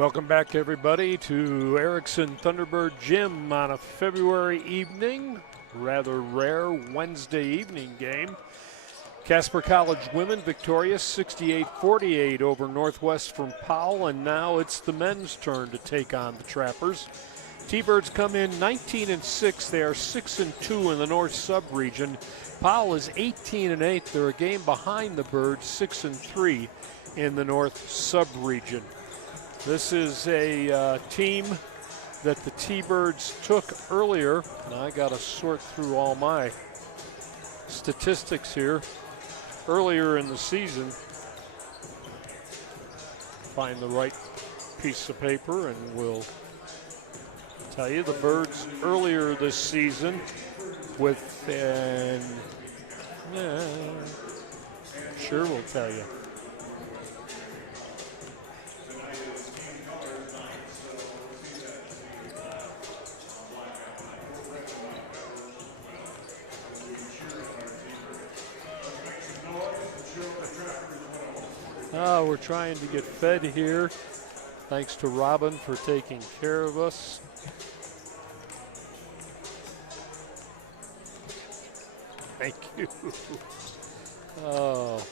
Welcome back, everybody, to Erickson Thunderbird Gym on a February evening, rather rare Wednesday evening game. Casper College women victorious 68-48 over Northwest from Powell, and now it's the men's turn to take on the Trappers. T-Birds come in 19-6. They are 6-2 in the North Sub-region. Powell is 18-8. They're a game behind the Birds, 6-3 in the North Sub-region. This is a team that the T-Birds took earlier, and I got to sort through all my statistics here, earlier in the season. Find the right piece of paper and we'll tell you the Birds earlier this season with sure we'll tell you. We're trying to get fed here. Thanks to Robin for taking care of us. Thank you. Oh,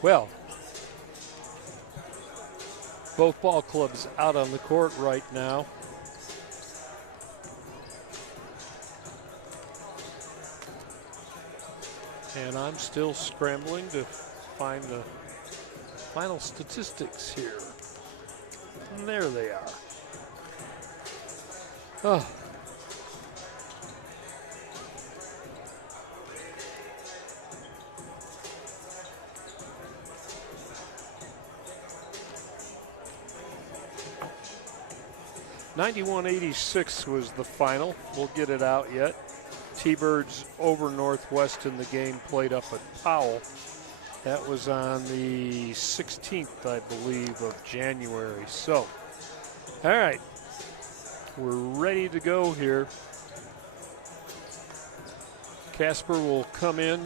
well, both ball clubs out on the court right now. And I'm still scrambling to find the final statistics here. And there they are. Oh. (91-86) was the final. We'll get it out yet. T-Birds over Northwest in the game played up at Powell. That was on the 16th, I believe, of January. So, all right, we're ready to go here. Casper will come in.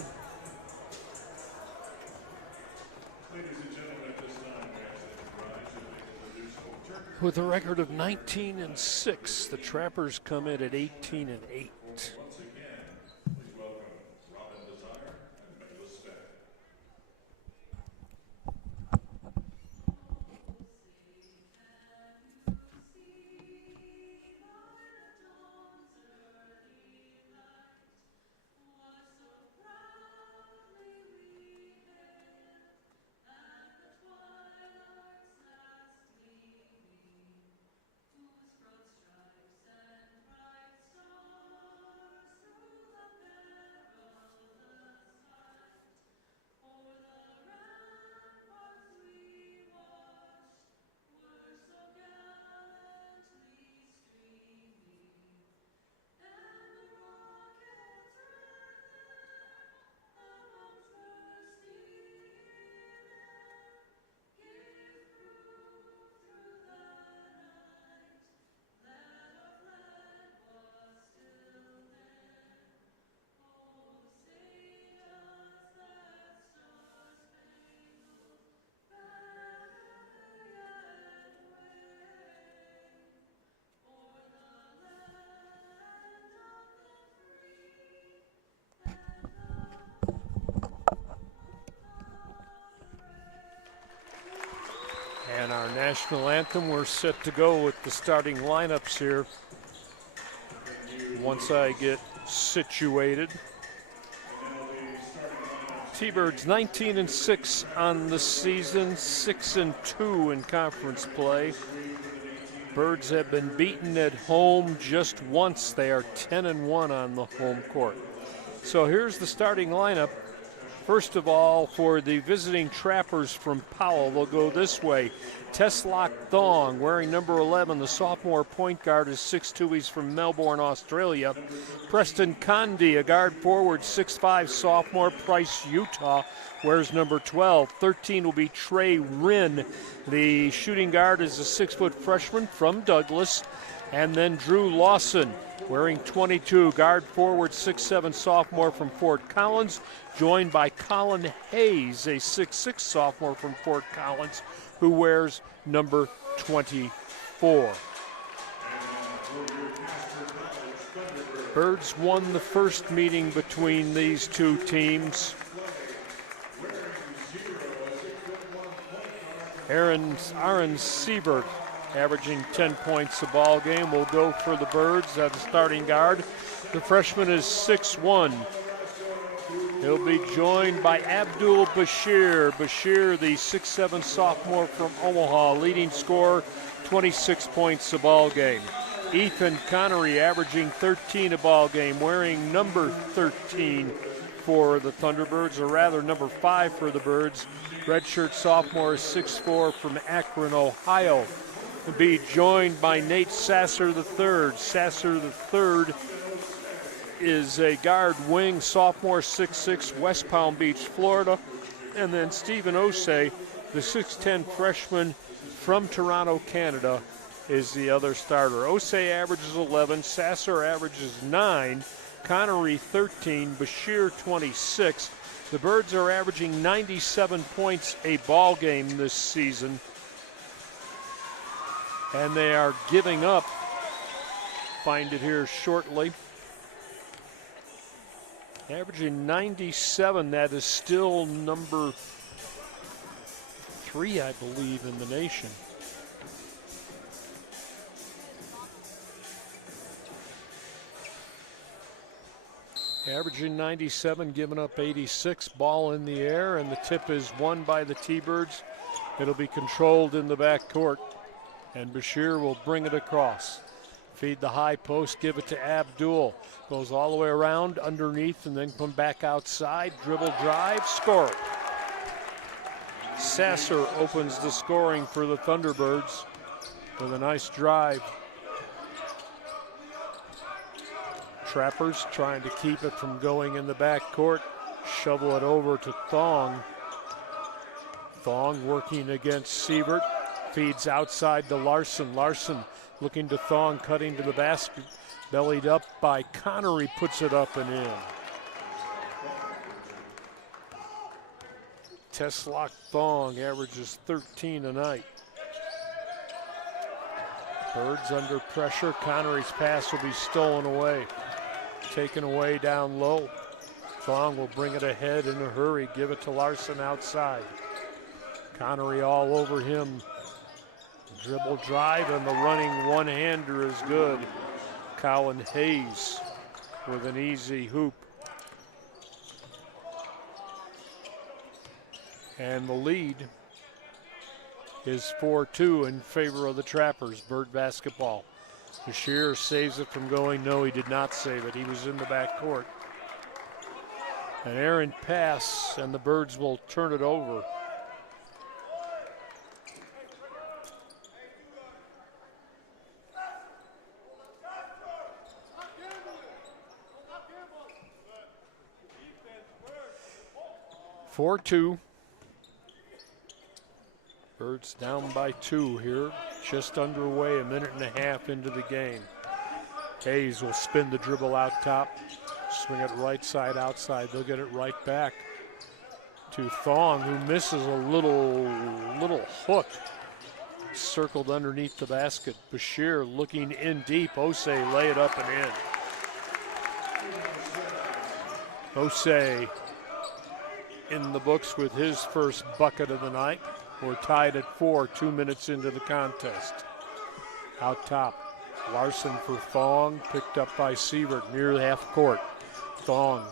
With a record of 19-6, the Trappers come in at 18-8. And our national anthem, we're set to go with the starting lineups here. Once I get situated. T-Birds 19-6 on the season, 6-2 in conference play. Birds have been beaten at home just once. They are 10-1 on the home court. So here's the starting lineup. First of all, for the visiting Trappers from Powell, they'll go this way. Teslock Thong, wearing number 11, the sophomore point guard, is 6'2". He's from Melbourne, Australia. Preston Condi, a guard forward, 6'5", sophomore, Price, Utah, wears number 12. 13 will be Trey Rinn. The shooting guard is a 6-foot freshman from Douglas. And then Drew Lawson, Wearing 22, guard forward, 6'7" sophomore from Fort Collins, joined by Colin Hayes, a 6'6" sophomore from Fort Collins, who wears number 24. Birds won the first meeting between these two teams. Aaron Siebert, averaging 10 points a ball game, will go for the Birds as a starting guard. The freshman is 6'1". He'll be joined by Abdul Bashir. Bashir, the 6'7" sophomore from Omaha, leading scorer, 26 points a ball game. Ethan Connery averaging 13 a ball game, wearing number 13 for the Thunderbirds, or rather number 5 for the Birds. Redshirt sophomore is 6'4" from Akron, Ohio. Will be joined by Nate Sasser III. Sasser III is a guard wing, sophomore, 6'6", West Palm Beach, Florida. And then Stephen Osei, the 6'10" freshman from Toronto, Canada, is the other starter. Osei averages 11, Sasser averages 9, Connery 13, Bashir 26. The Birds are averaging 97 points a ball game this season. And they are giving up, find it here shortly, averaging 97. That is still number 3, I believe, in the nation. Averaging 97, giving up 86, ball in the air, and the tip is won by the T-Birds. It'll be controlled in the back court, and Bashir will bring it across. Feed the high post, give it to Abdul. Goes all the way around, underneath, and then come back outside. Dribble drive, score. Sasser opens the scoring for the Thunderbirds with a nice drive. Trappers trying to keep it from going in the back court. Shovel it over to Thong. Thong working against Siebert. Feeds outside to Larson. Larson looking to Thong, cutting to the basket. Bellied up by Connery, puts it up and in. Teslock Thong averages 13 a night. Birds under pressure. Connery's pass will be stolen away. Taken away down low. Thong will bring it ahead in a hurry. Give it to Larson outside. Connery all over him. Dribble drive, and the running one-hander is good. Colin Hayes with an easy hoop. And the lead is 4-2 in favor of the Trappers. Bird basketball. Bashir saves it from going. No, he did not save it. He was in the back court. An errant pass, and the Birds will turn it over. (4-2). Birds down by 2 here, just underway, a minute and a half into the game. Hayes will spin the dribble out top, swing it right side outside. They'll get it right back to Thong, who misses a little hook. Circled underneath the basket. Bashir looking in deep. Osei lay it up and in. Osei in the books with his first bucket of the night. We're tied at 4, 2 minutes into the contest. Out top, Larson for Thong, picked up by Siebert near the half court. Thong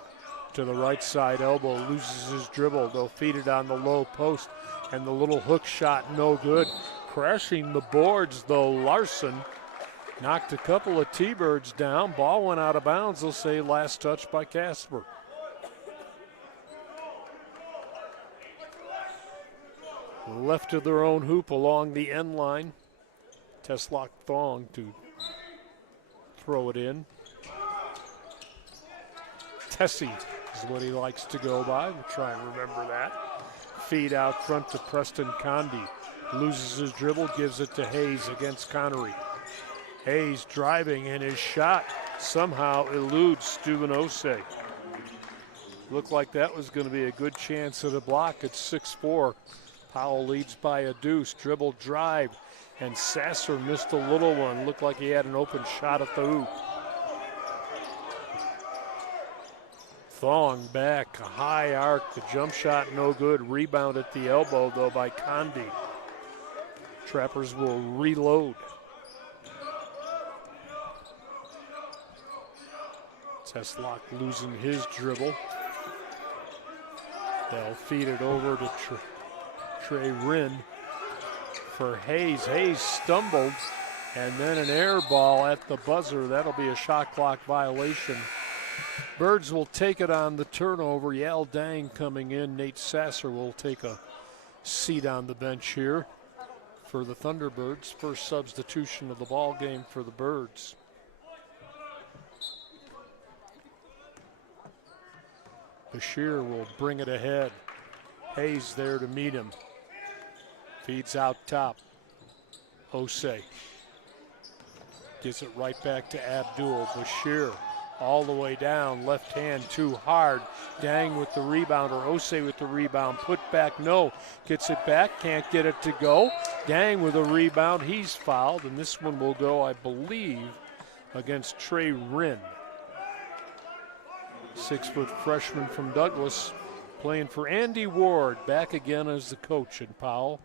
to the right side elbow, loses his dribble. They'll feed it on the low post, and the little hook shot no good. Crashing the boards though, Larson knocked a couple of T-Birds down. Ball went out of bounds. They'll say last touch by Casper. Left of their own hoop along the end line. Teslock Thong to throw it in. Tessie is what he likes to go by. We'll try and remember that. Feed out front to Preston Condi. Loses his dribble, gives it to Hayes against Connery. Hayes driving, and his shot somehow eludes Steuben Osei. Looked like that was going to be a good chance at a block at 6-4. Powell leads by a deuce, dribble drive, and Sasser missed a little one. Looked like he had an open shot at the hoop. Thong back, a high arc, the jump shot no good. Rebound at the elbow though by Condi. Trappers will reload. Teslock losing his dribble. They'll feed it over to Trey Rinn for Hayes. Hayes stumbled, and then an air ball at the buzzer. That'll be a shot clock violation. Birds will take it on the turnover. Yal Dang coming in. Nate Sasser will take a seat on the bench here for the Thunderbirds. First substitution of the ball game for the Birds. Bashir will bring it ahead. Hayes there to meet him. Feeds out top. Osei gets it right back to Abdul. Bashir all the way down, left hand too hard. Dang with the rebound, or Osei with the rebound. Put back, no. Gets it back, can't get it to go. Dang with a rebound, he's fouled, and this one will go, I believe, against Trey Rinn. 6-foot freshman from Douglas, playing for Andy Ward, back again as the coach in Powell.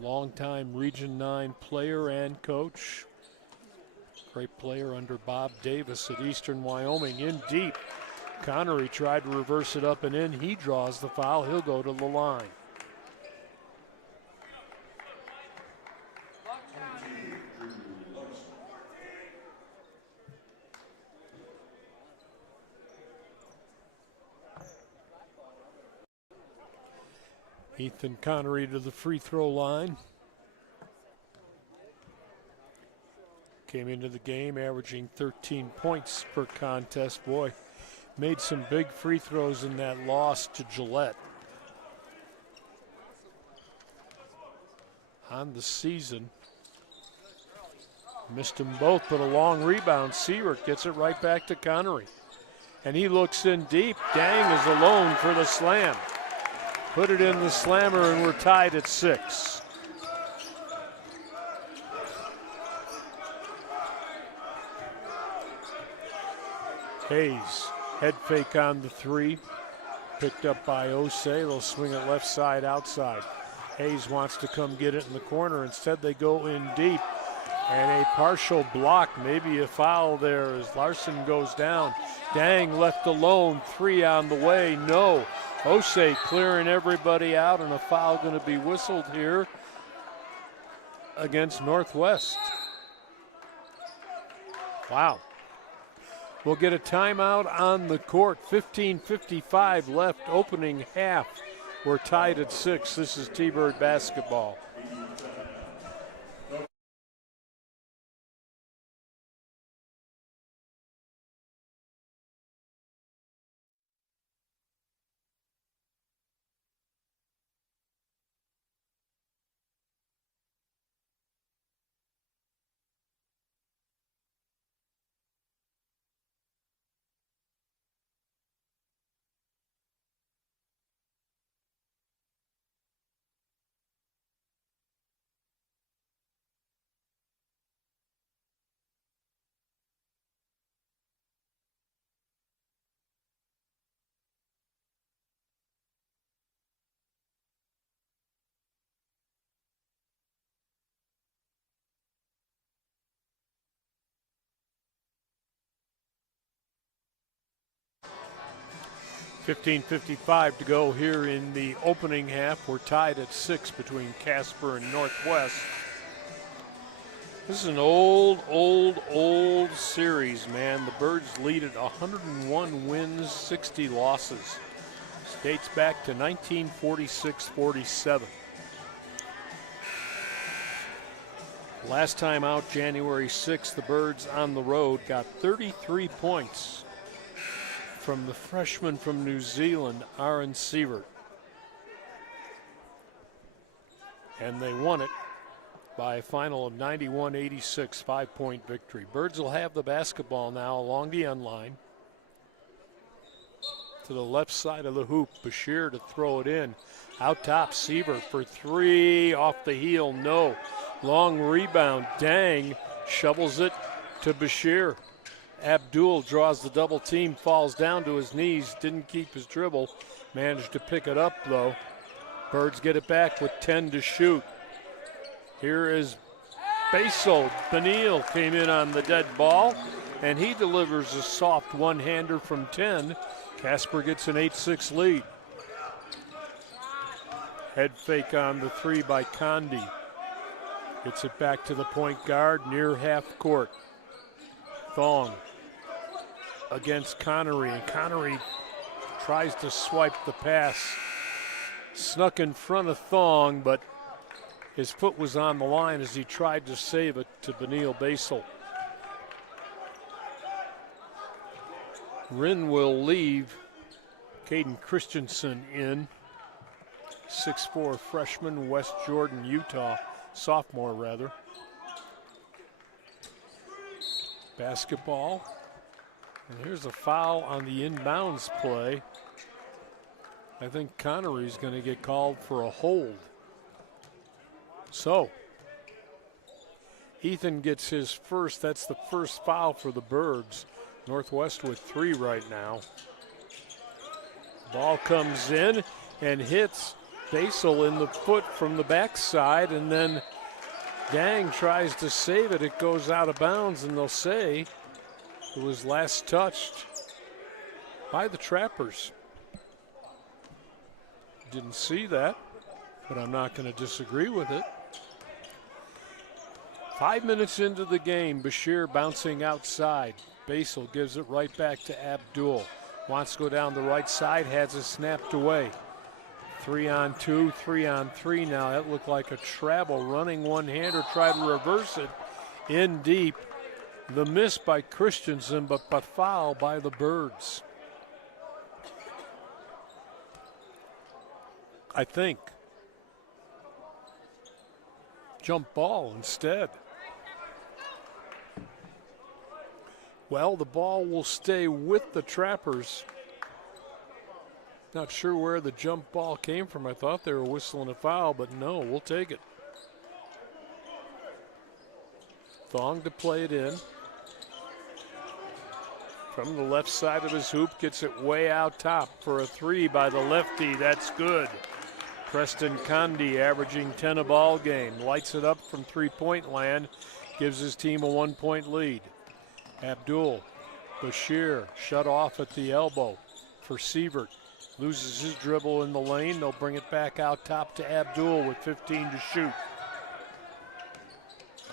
Longtime Region 9 player and coach. Great player under Bob Davis at Eastern Wyoming. In deep, Connery tried to reverse it up and in. He draws the foul, he'll go to the line. Ethan Connery to the free throw line. Came into the game averaging 13 points per contest. Boy, made some big free throws in that loss to Gillette. On the season, missed them both, but a long rebound. Siewert gets it right back to Connery. And he looks in deep. Dang is alone for the slam. Put it in the slammer, and we're tied at 6. Hayes, head fake on the 3. Picked up by Osei. They'll swing it left side outside. Hayes wants to come get it in the corner. Instead, they go in deep. And a partial block, maybe a foul there as Larson goes down. Dang left alone, 3 on the way, no. Osei clearing everybody out, and a foul going to be whistled here against Northwest. Wow. We'll get a timeout on the court. 15:55 left, opening half. We're tied at 6. This is T-Bird basketball. $15:55 to go here in the opening half. We're tied at 6 between Casper and Northwest. This is an old series, man. The Birds lead at 101 wins, 60 losses. This dates back to 1946-47. Last time out, January 6th, the Birds on the road got 33 points from the freshman from New Zealand, Aaron Siewert. And they won it by a final of 91-86, 5-point victory. Birds will have the basketball now along the end line. To the left side of the hoop, Bashir to throw it in. Out top, Seaver for three, off the heel, no. Long rebound, Dang shovels it to Bashir. Abdul draws the double team, falls down to his knees, didn't keep his dribble, managed to pick it up though. Birds get it back with 10 to shoot. Here is Basil. Benil came in on the dead ball, and he delivers a soft one-hander from 10. Casper gets an 8-6 lead. Head fake on the three by Condi. Gets it back to the point guard near half court. Thong against Connery, and Connery tries to swipe the pass. Snuck in front of Thong, but his foot was on the line as he tried to save it to Benil Basil. Wren will leave. Caden Christensen in. 6'4" freshman, West Jordan, Utah. Sophomore, rather. Basketball. And here's a foul on the inbounds play. I think Connery's going to get called for a hold. So, Ethan gets his first. That's the first foul for the Birds. Northwest with 3 right now. Ball comes in and hits Basil in the foot from the backside, and then Dang tries to save it. It goes out of bounds, and they'll say it was last touched by the Trappers. Didn't see that, but I'm not going to disagree with it. 5 minutes into the game, Bashir bouncing outside. Basil gives it right back to Abdul. Wants to go down the right side, has it snapped away. 3-on-2, 3-on-3 now. That looked like a travel. Running one-hander, try to reverse it in deep. The miss by Christensen, but foul by the Birds. I think. Jump ball instead. Well, the ball will stay with the Trappers. Not sure where the jump ball came from. I thought they were whistling a foul, but no, we'll take it. Thong to play it in. From the left side of his hoop, gets it way out top for a 3 by the lefty. That's good. Preston Condi averaging 10 a ball game. Lights it up from three-point land. Gives his team a 1-point lead. Abdul. Bashir shut off at the elbow for Sievert. Loses his dribble in the lane. They'll bring it back out top to Abdul with 15 to shoot.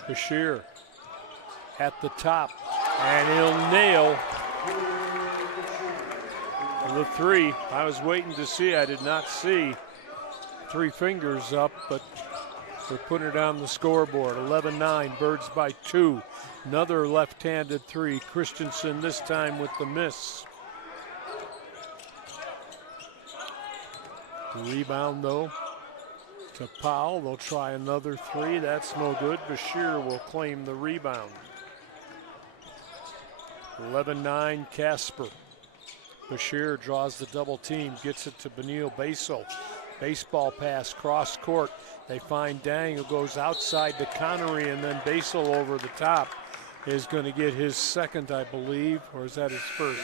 Bashir at the top, and he'll nail the 3. I was waiting to see. I did not see 3 fingers up, but they're putting it on the scoreboard. 11-9, Birds by 2. Another left-handed 3. Christensen this time with the miss. Rebound, though, to Powell. They'll try another 3. That's no good. Bashir will claim the rebound. 11-9, Casper. Bashir draws the double team, gets it to Benil Basil. Baseball pass, cross court. They find Dang, who goes outside to Connery, and then Basil over the top is going to get his second, I believe, or is that his first?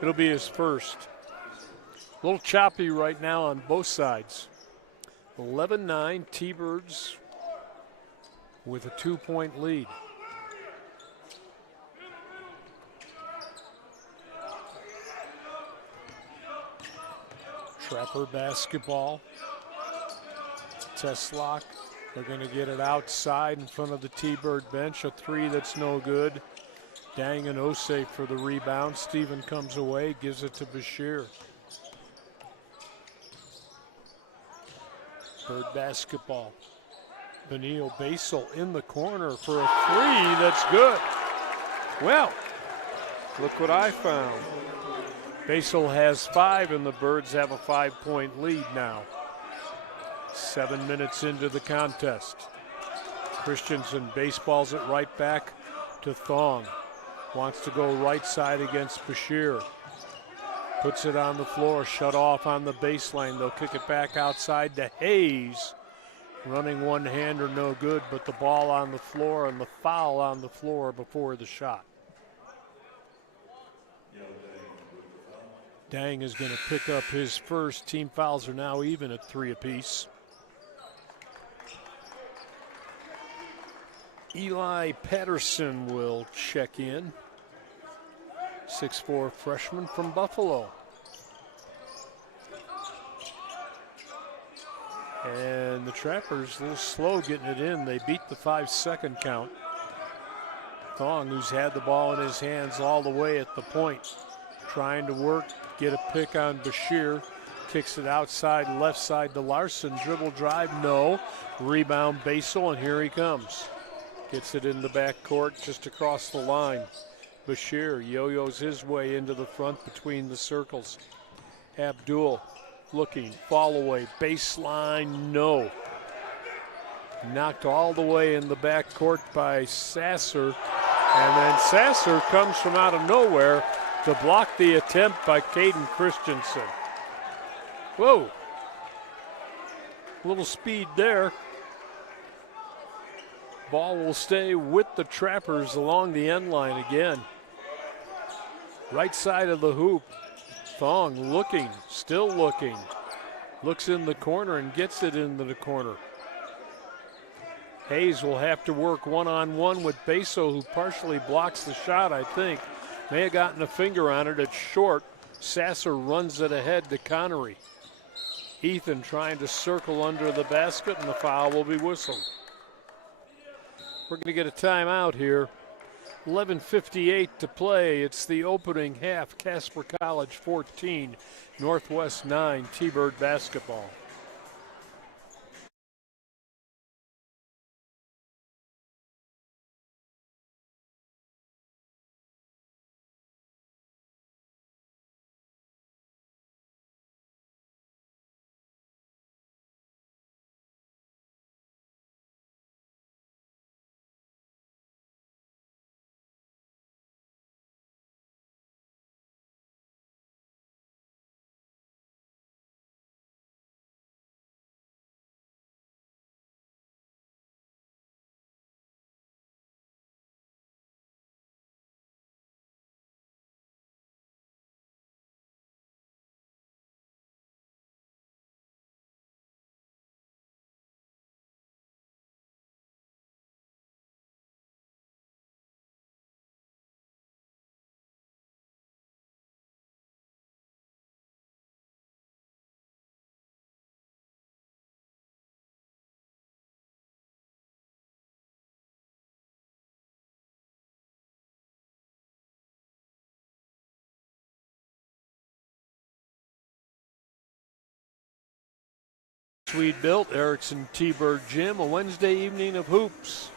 It'll be his first. A little choppy right now on both sides. 11-9, T-Birds with a 2-point lead. Trapper basketball. Teslock. They're going to get it outside in front of the T-Bird bench. A 3 that's no good. Dang and Osei for the rebound. Steven comes away, gives it to Bashir. Bird basketball. Benil Basil in the corner for a 3 that's good. Well, look what I found. Basil has 5, and the Birds have a 5-point lead now. 7 minutes into the contest. Christensen baseballs it right back to Thong. Wants to go right side against Bashir. Puts it on the floor, shut off on the baseline. They'll kick it back outside to Hayes. Running one-hander, no good, but the ball on the floor and the foul on the floor before the shot. Dang is going to pick up his first. Team fouls are now even at 3 apiece. Eli Patterson will check in. 6'4" freshman from Buffalo. And the Trappers a little slow getting it in. They beat the 5-second count. Thong, who's had the ball in his hands all the way at the point, trying to work, get a pick on Bashir. Kicks it outside, left side to Larson. Dribble drive, no. Rebound, Basel, and here he comes. Gets it in the backcourt just across the line. Bashir yo-yos his way into the front between the circles. Abdul looking, fall away, baseline, no. Knocked all the way in the backcourt by Sasser. And then Sasser comes from out of nowhere to block the attempt by Caden Christensen. Whoa. A little speed there. Ball will stay with the Trappers along the end line again. Right side of the hoop. Thong looking, still looking. Looks in the corner and gets it into the corner. Hayes will have to work one-on-one with Beso, who partially blocks the shot, I think. May have gotten a finger on it. It's short. Sasser runs it ahead to Connery. Ethan trying to circle under the basket, and the foul will be whistled. We're going to get a timeout here. 11:58 to play. It's the opening half. Casper College 14, Northwest 9, T-Bird basketball. Built Erickson T-Bird Gym, a Wednesday evening of hoops.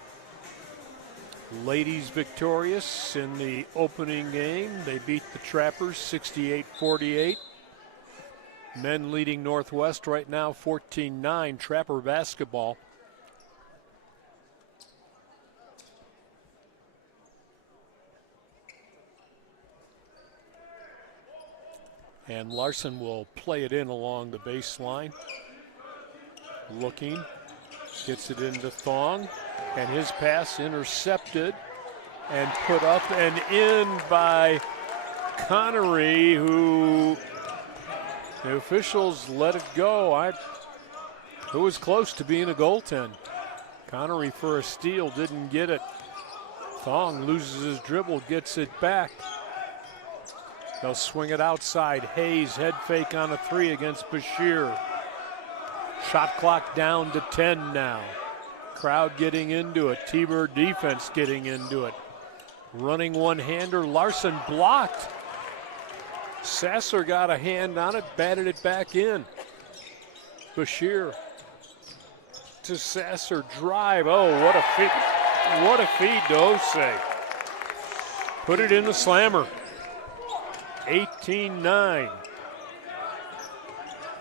Ladies victorious in the opening game. They beat the Trappers 68-48. Men leading Northwest right now 14-9, Trapper basketball. And Larson will play it in along the baseline. Looking, gets it into Thong, and his pass intercepted and put up and in by Connery, who the officials let it go. It was close to being a goaltend. Connery for a steal, didn't get it. Thong loses his dribble, gets it back. They'll swing it outside. Hayes head fake on a 3 against Bashir. Shot clock down to 10 now. Crowd getting into it. T-Bird defense getting into it. Running one-hander. Larson blocked. Sasser got a hand on it, batted it back in. Bashir to Sasser. Drive. Oh, what a feed. What a feed to Osei. Put it in the slammer. 18-9.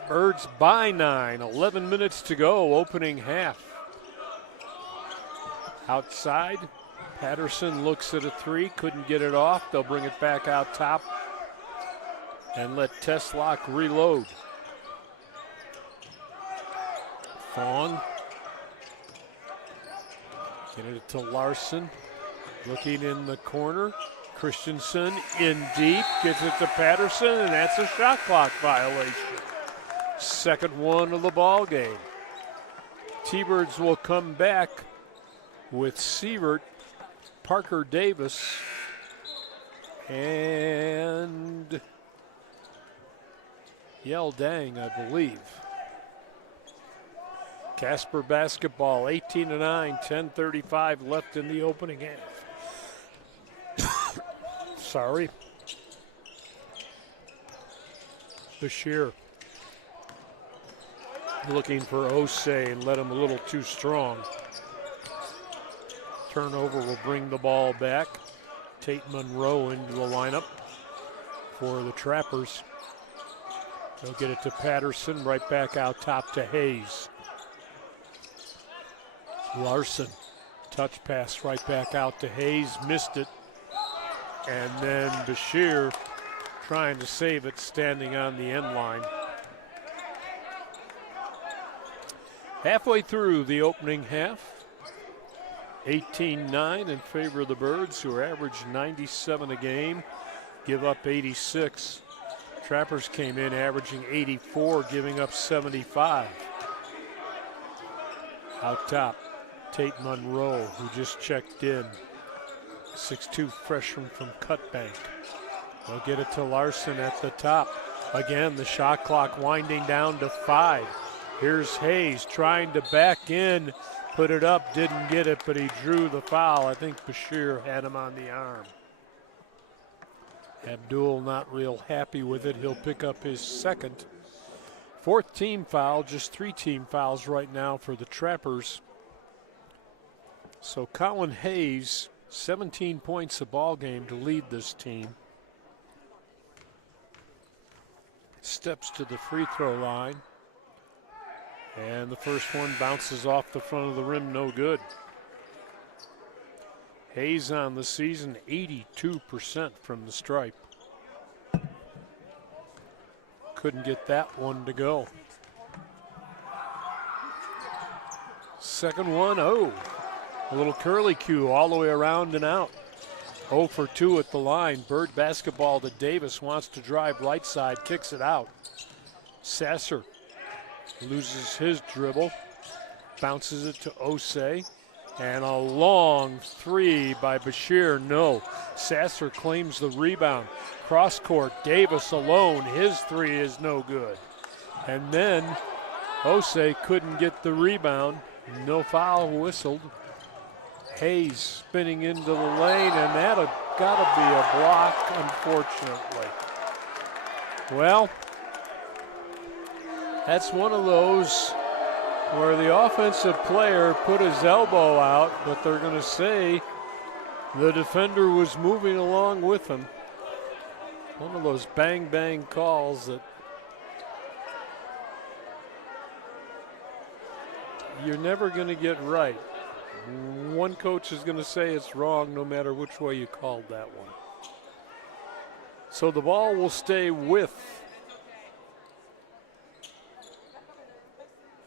Birds by 9, 11 minutes to go, opening half. Outside, Patterson looks at a three, couldn't get it off. They'll bring it back out top and let Teslock reload. Fong. Get it to Larson. Looking in the corner. Christensen in deep. Gets it to Patterson, and that's a shot clock violation. Second one of the ball game. T-Birds will come back with Sievert, Parker Davis, and Yell Dang, I believe. Casper basketball, 18-9, 10:35 left in the opening half. Sorry. Bashir looking for Osei and let him a little too strong. Turnover will bring the ball back. Tate Monroe into the lineup for the Trappers. They'll get it to Patterson, right back out top to Hayes. Larson, touch pass right back out to Hayes, missed it. And then Bashir trying to save it, standing on the end line. Halfway through the opening half, 18-9 in favor of the Birds, who average 97 a game, give up 86. Trappers came in averaging 84, giving up 75. Out top, Tate Monroe, who just checked in. 6'2" freshman from Cutbank. They'll get it to Larson at the top. Again, the shot clock winding down to 5. Here's Hayes trying to back in, put it up, didn't get it, but he drew the foul. I think Bashir had him on the arm. Abdul not real happy with it. He'll pick up his second. Fourth team foul, just 3 team fouls right now for the Trappers. So Colin Hayes, 17 points a ball game to lead this team. Steps to the free throw line. And the first one bounces off the front of the rim, no good. Hayes on the season, 82% from the stripe. Couldn't get that one to go. Second one, a little curly cue all the way around and out. 0 for 2 at the line. Bird basketball to Davis, wants to drive right side, kicks it out. Sasser loses his dribble, bounces it to Osei, and a long three by Bashir, no. Sasser claims the rebound. Cross court, Davis alone, his three is no good. And then Osei couldn't get the rebound, no foul whistled. Hayes spinning into the lane, and that'll gotta be a block, unfortunately. Well, that's one of those where the offensive player put his elbow out, but they're going to say the defender was moving along with him. One of those bang-bang calls that you're never going to get right. One coach is going to say it's wrong no matter which way you called that one. So the ball will stay with,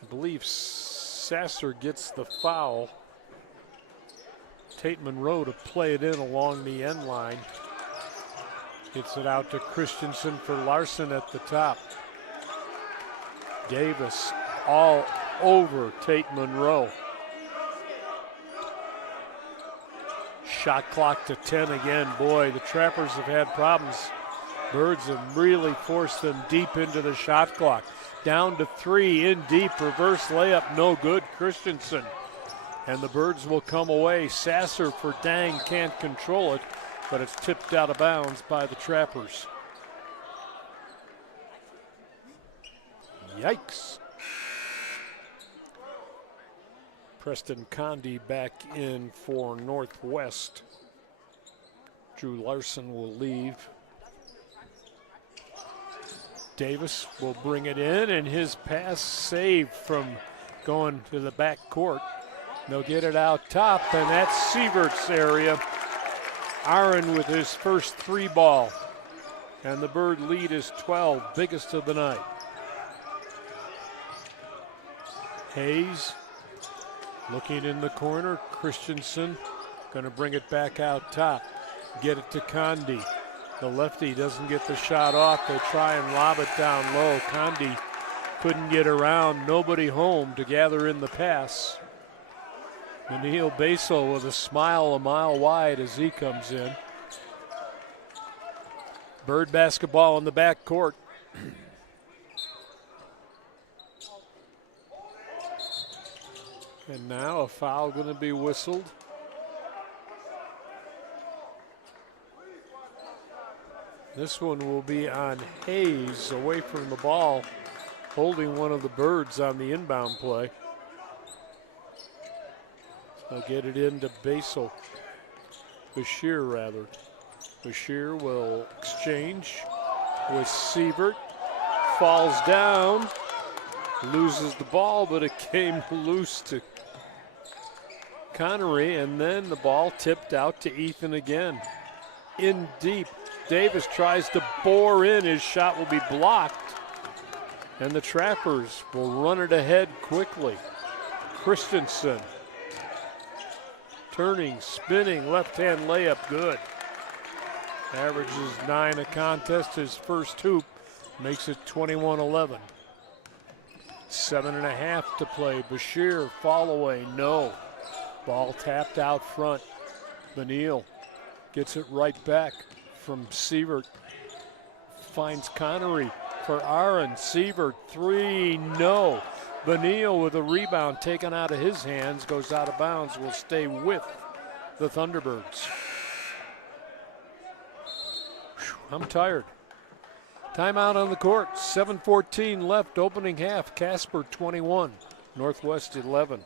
I believe Sasser gets the foul. Tate Monroe to play it in along the end line. Gets it out to Christensen for Larson at the top. Davis all over Tate Monroe. Shot clock to 10 again. Boy, the Trappers have had problems. Birds have really forced them deep into the shot clock. Down to 3, in deep, reverse layup, no good. Christensen. And the Birds will come away. Sasser for Dang can't control it, but it's tipped out of bounds by the Trappers. Yikes. Preston Condi back in for Northwest. Drew Larson will leave. Davis will bring it in, and his pass saved from going to the back court. They'll get it out top, and that's Sievert's area. Aaron with his first 3 ball. And the Bird lead is 12, biggest of the night. Hayes looking in the corner. Christensen going to bring it back out top. Get it to Condi. The lefty doesn't get the shot off. They try and lob it down low. Condi couldn't get around. Nobody home to gather in the pass. Neil Basel with a smile a mile wide as he comes in. Bird basketball in the back court. And now a foul going to be whistled. This one will be on Hayes away from the ball, holding one of the Birds on the inbound play. They'll get it into Basel. Bashir, rather. Bashir will exchange with Sievert. Falls down. Loses the ball, but it came loose to Connery, and then the ball tipped out to Ethan again. In deep. Davis tries to bore in. His shot will be blocked. And the Trappers will run it ahead quickly. Christensen. Turning, spinning, left-hand layup, good. Averages 9 a contest. His first hoop makes it 21-11. 7.5 to play. Bashir, fall away, no. Ball tapped out front. Benil gets it right back from Sievert. Finds Connery for Aaron. Sievert, 3, no. Benil with a rebound taken out of his hands, goes out of bounds, will stay with the Thunderbirds. I'm tired. Timeout on the court, 7:14 left, opening half. Casper 21, Northwest 11.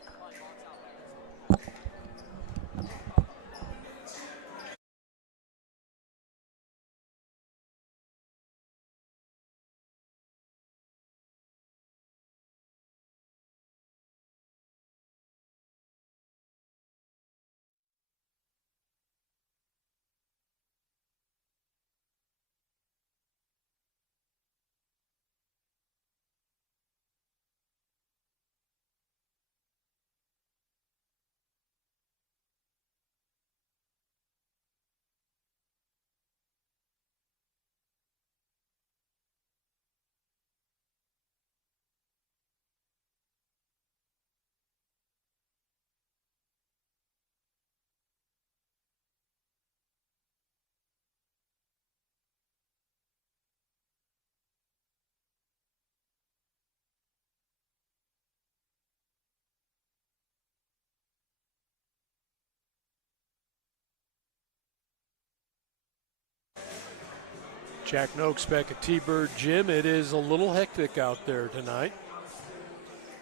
Jack Noakes back at T-Bird Gym. It is a little hectic out there tonight.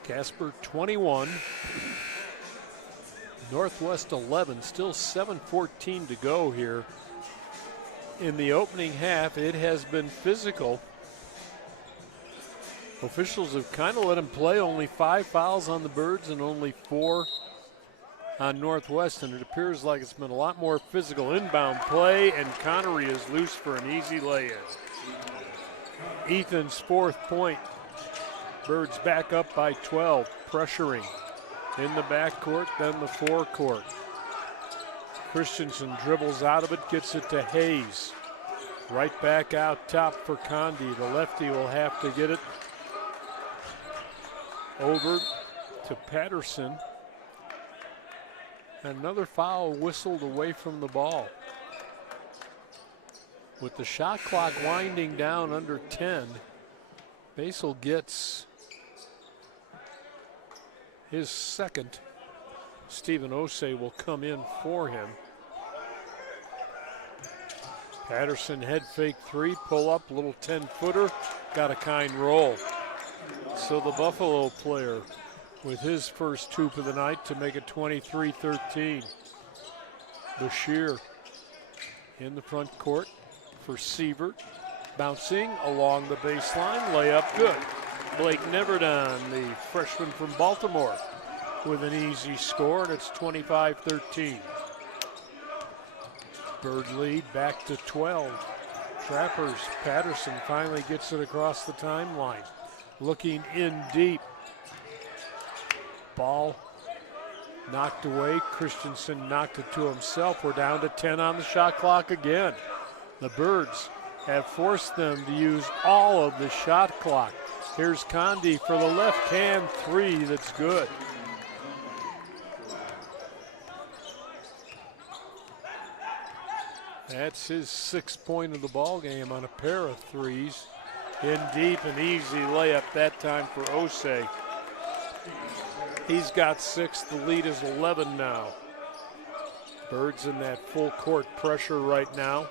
Casper 21, Northwest 11, still 7:14 to go here. In the opening half, it has been physical. Officials have kind of let him play. Only 5 fouls on the Birds and only 4 on Northwest, and it appears like it's been a lot more physical. Inbound play, and Connery is loose for an easy lay-in. Ethan's 4th point. Birds back up by 12, pressuring in the backcourt, then the forecourt. Christensen dribbles out of it, gets it to Hayes. Right back out top for Condi. The lefty will have to get it over to Patterson. Another foul whistled away from the ball. With the shot clock winding down under 10, Basel gets his second. Stephen Osei will come in for him. Patterson head fake 3, pull up, little 10-footer, got a kind roll. So the Buffalo player with his first hoop of the night to make it 23-13. Bashir in the front court for Sievert. Bouncing along the baseline, layup good. Blake Neverdon, the freshman from Baltimore, with an easy score, and it's 25-13. Bird lead back to 12. Trappers, Patterson finally gets it across the timeline. Looking in deep. Ball knocked away. Christensen knocked it to himself. We're down to 10 on the shot clock again. The Birds have forced them to use all of the shot clock. Here's Condi for the left hand three that's good. That's his 6th point of the ball game on a pair of threes. In deep, an easy layup that time for Osei. He's got 6. The lead is 11 now. Birds in that full court pressure right now.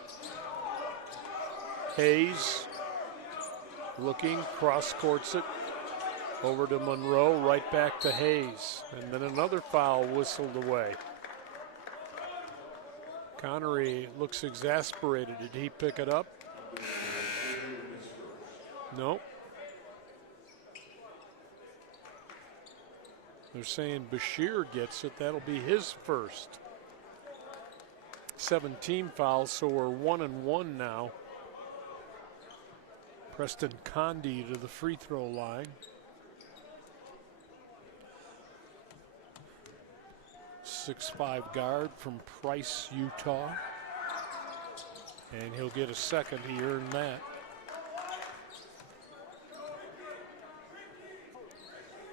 Hayes looking, cross courts it over to Monroe, right back to Hayes. And then another foul whistled away. Connery looks exasperated. Did he pick it up? No. They're saying Bashir gets it. That'll be his first. 17 fouls, so we're 1-1 now. Preston Condi to the free throw line. 6'5" guard from Price, Utah. And he'll get a second. He earned that.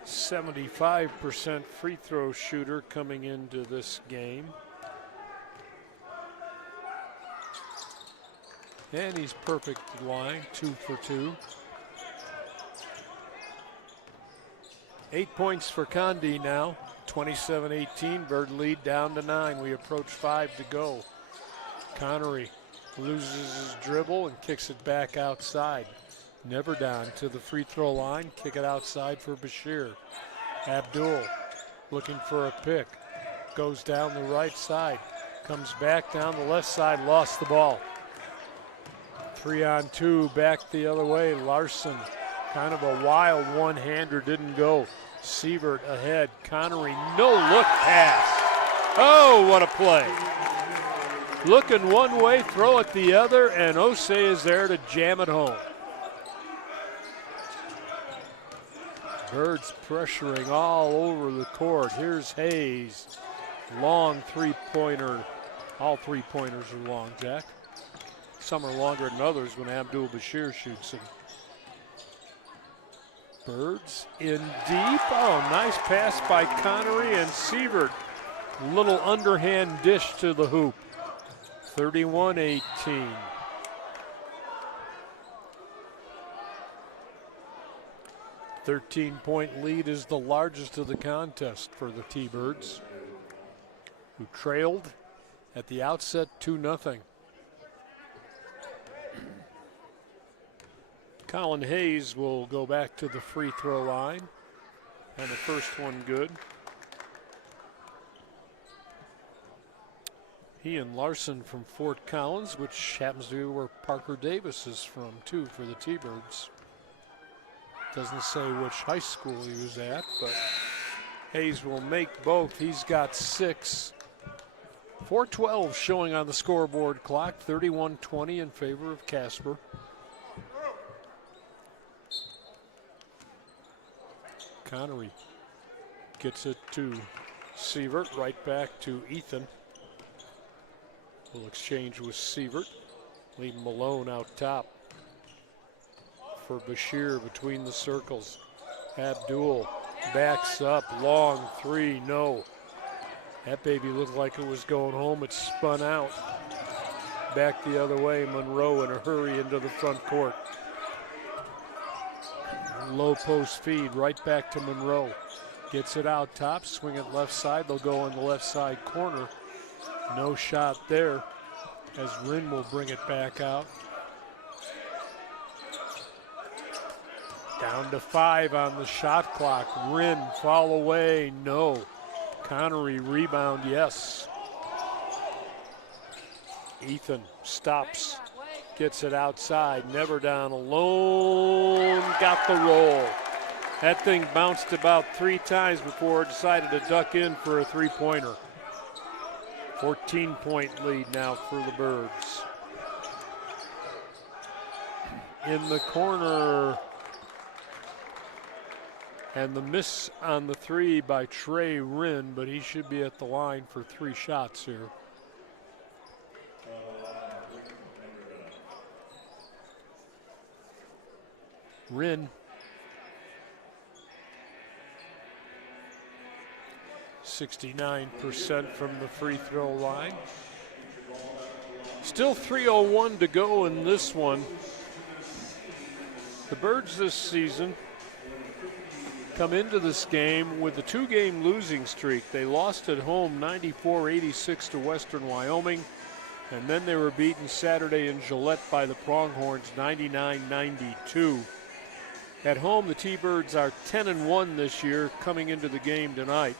75% free throw shooter coming into this game. And he's perfect line, 2 for 2. 8 points for Condi now. 27-18, Bird lead down to 9. We approach 5 to go. Connery loses his dribble and kicks it back outside. Never down to the free throw line. Kick it outside for Bashir. Abdul looking for a pick. Goes down the right side. Comes back down the left side. Lost the ball. 3-on-2 back the other way. Larson, kind of a wild one-hander, didn't go. Sievert ahead. Connery, no look pass. Oh, what a play. Looking one way, throw it the other, and Osei is there to jam it home. Birds pressuring all over the court. Here's Hayes. Long three-pointer. All three-pointers are long, Jack. Some are longer than others when Abdul Bashir shoots them. Birds in deep. Oh, nice pass by Connery and Sievert. Little underhand dish to the hoop. 31-18. .13 lead is the largest of the contest for the T-Birds, who trailed at the outset 2-0. Colin Hayes will go back to the free throw line, and the first one good. He and Larson from Fort Collins, which happens to be where Parker Davis is from too for the T-Birds. Doesn't say which high school he was at, but Hayes will make both. He's got 6. 4:12 showing on the scoreboard clock. 31-20 in favor of Casper. Connery gets it to Sievert, right back to Ethan. Will exchange with Sievert, leave Malone out top. For Bashir between the circles. Abdul backs up, long three, no. That baby looked like it was going home. It spun out. Back the other way, Monroe in a hurry into the front court. Low post feed, right back to Monroe. Gets it out top, swing it left side. They'll go in the left side corner. No shot there as Ryn will bring it back out. Down to 5 on the shot clock. Ryn, foul away, no. Connery, rebound, yes. Ethan stops, gets it outside, never down alone, got the roll. That thing bounced about 3 times before it decided to duck in for a three-pointer. 14-point lead now for the Birds. In the corner, and the miss on the three by Trey Rinn, but he should be at the line for 3 shots here. Rinn, 69% from the free throw line. Still 3:01 to go in this one. The Birds this season come into this game with a 2-game losing streak. They lost at home 94-86 to Western Wyoming, and then they were beaten Saturday in Gillette by the Pronghorns 99-92. At home, the T-Birds are 10-1 this year coming into the game tonight.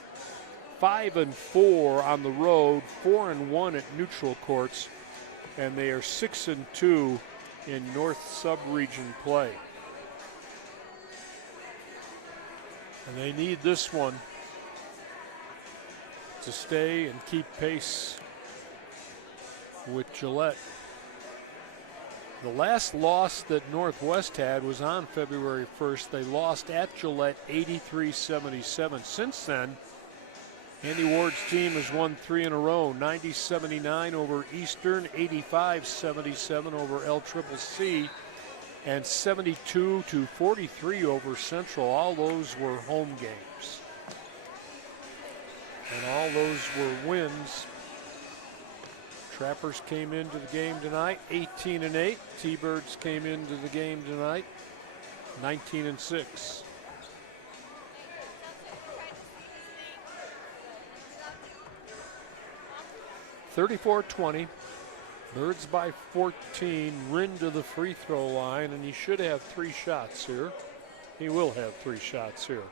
5-4 on the road, 4-1 at neutral courts, and they are 6-2 in North Sub-Region play. And they need this one to stay and keep pace with Gillette. The last loss that Northwest had was on February 1st. They lost at Gillette 83-77. Since then, Andy Ward's team has won 3 in a row, 90-79 over Eastern, 85-77 over LCCC, and 72-43 over Central. All those were home games. And all those were wins. Trappers came into the game tonight 18-8. T-Birds came into the game tonight 19-6. (34-20). Birds by 14. Rinn to the free throw line, and he should have 3 shots here. He will have 3 shots here.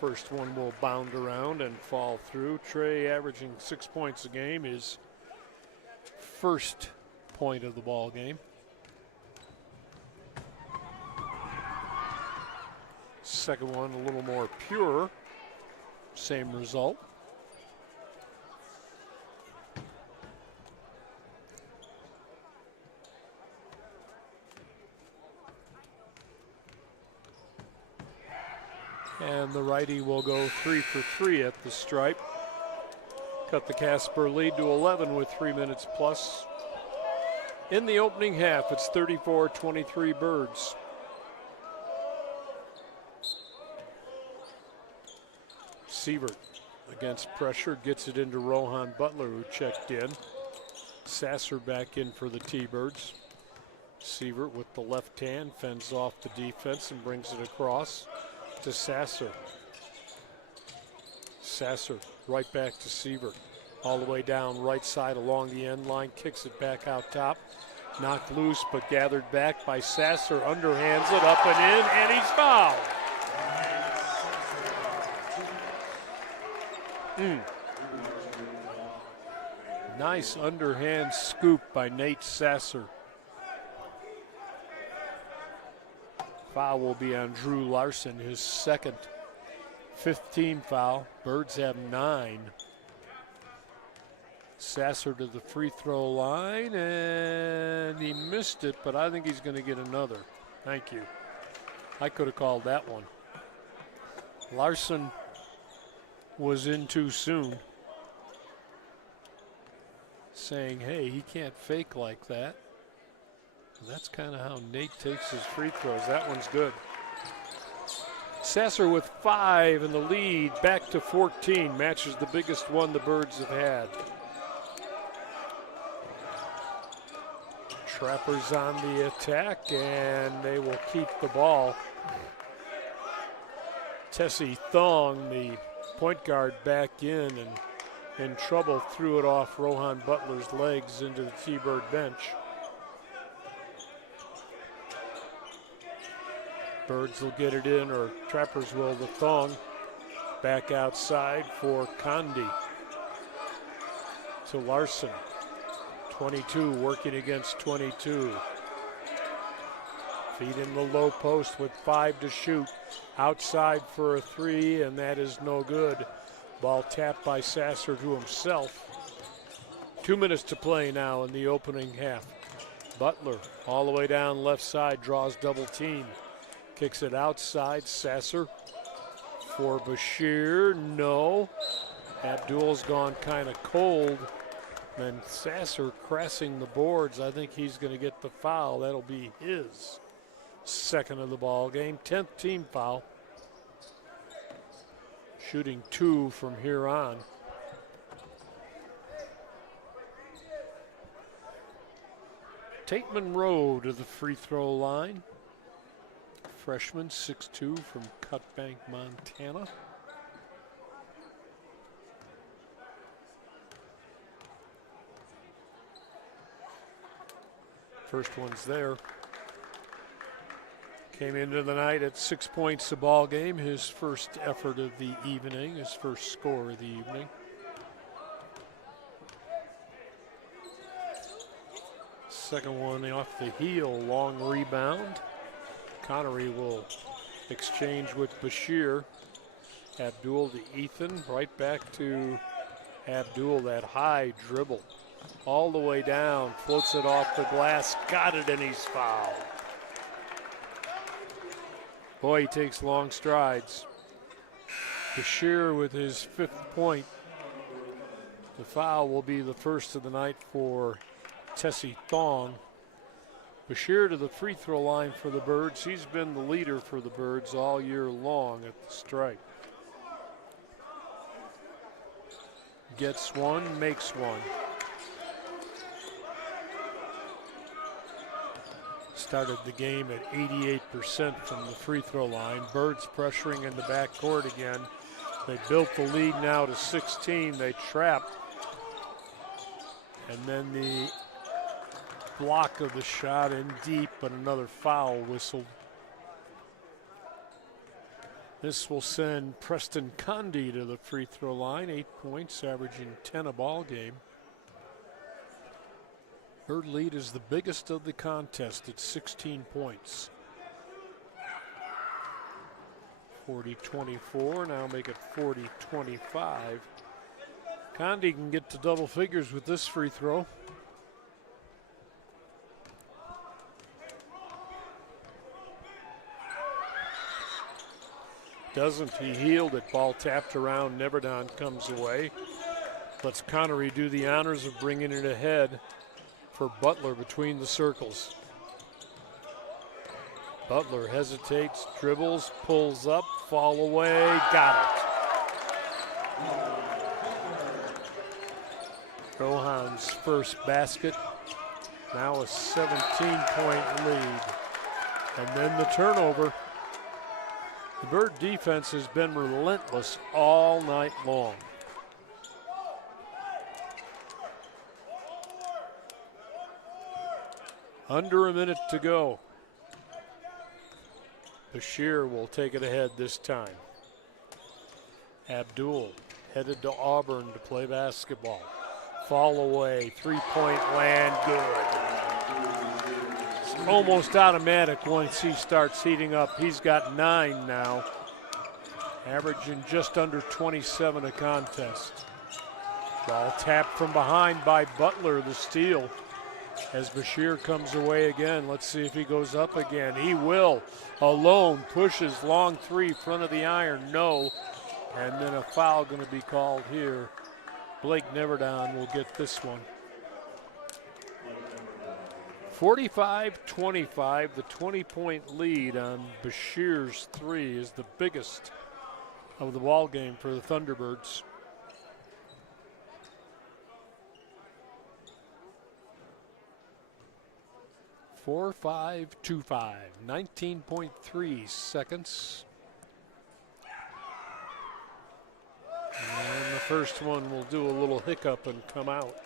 First one will bound around and fall through. Trey averaging 6 points a game, his first point of the ball game. Second one a little more pure. Same result. And the righty will go 3 for 3 at the stripe. Cut the Casper lead to 11 with 3 minutes plus. In the opening half, it's 34-23 Birds. Sievert against pressure gets it into Rohan Butler, who checked in. Sasser back in for the T-Birds. Sievert with the left hand fends off the defense and brings it across to Sasser. Sasser right back to Sievert. All the way down right side along the end line, kicks it back out top. Knocked loose but gathered back by Sasser. Underhands it up and in, and he's fouled. Nice underhand scoop by Nate Sasser. Foul will be on Drew Larson, his second. 15 foul. Birds have 9. Sasser to the free throw line, and he missed it, but I think he's going to get another. Thank you. I could have called that one. Larson was in too soon, saying, hey, he can't fake like that. That's kind of how Nate takes his free throws. That one's good. Sasser with 5 in the lead, back to 14, matches the biggest one the Birds have had. Trappers on the attack, and they will keep the ball. Tessie Thong, the point guard, back in and in trouble, threw it off Rohan Butler's legs into the T-Bird bench. Birds will get it in, or Trappers will. The Thong back outside for Condi. To Larson. 22 working against 22. Feed in the low post with 5 to shoot. Outside for a 3, and that is no good. Ball tapped by Sasser to himself. 2 minutes to play now in the opening half. Butler all the way down left side, draws double team. Kicks it outside, Sasser for Bashir, no. Abdul's gone kind of cold. Then Sasser crashing the boards. I think he's going to get the foul. That'll be his second of the ball game, 10th team foul. Shooting 2 from here on. Tate Monroe to the free throw line. Freshman, 6'2" from Cutbank, Montana. First one's there. Came into the night at 6 points a ball game. His first effort of the evening, his first score of the evening. Second one off the heel, long rebound. Connery will exchange with Bashir. Abdul to Ethan, right back to Abdul, that high dribble. All the way down, floats it off the glass, got it, and he's fouled. Boy, he takes long strides. Bashir with his 5th point. The foul will be the first of the night for Tessie Thong. Bashir to the free throw line for the Birds. He's been the leader for the Birds all year long at the stripe. Gets one, makes one. Started the game at 88% from the free throw line. Birds pressuring in the backcourt again. They built the lead now to 16. They trapped. And then the block of the shot in deep, but another foul whistled. This will send Preston Condi to the free throw line. 8 points, averaging 10 a ball game. Bird lead is the biggest of the contest at 16 points. 40-24, now make it 40-25. Condi can get to double figures with this free throw. Doesn't, he healed it, ball tapped around, Neverdon comes away. Lets Connery do the honors of bringing it ahead for Butler between the circles. Butler hesitates, dribbles, pulls up, fall away, got it. Rohan's first basket, now a 17-point lead. And then the turnover. The Bird defense has been relentless all night long. Under a minute to go. Bashir will take it ahead this time. Abdul headed to Auburn to play basketball. Fall away, 3-point land, good. It's almost automatic once he starts heating up. He's got 9 now, averaging just under 27 a contest. Ball tapped from behind by Butler, the steal. As Bashir comes away again, let's see if he goes up again. He will. Alone, pushes, long 3, front of the iron, no. And then a foul going to be called here. Blake Neverdon will get this one. 45-25, the 20-point lead on Bashir's 3 is the biggest of the ball game for the Thunderbirds. Four, 5, 2, 5, 19.3 seconds. And the first one will do a little hiccup and come out.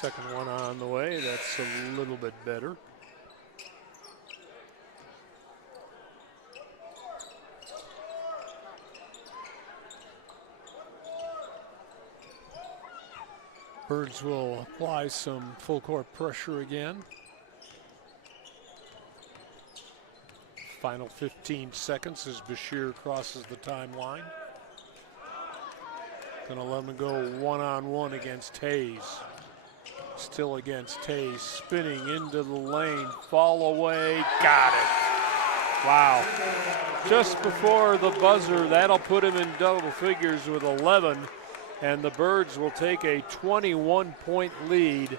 Second one on the way. That's a little bit better. Birds will apply some full court pressure again. Final 15 seconds as Bashir crosses the timeline. Gonna let him go one-on-one against Hayes. Still against Hayes, spinning into the lane, fall away, got it. Wow. Just before the buzzer, that'll put him in double figures with 11, and the Birds will take a 21-point lead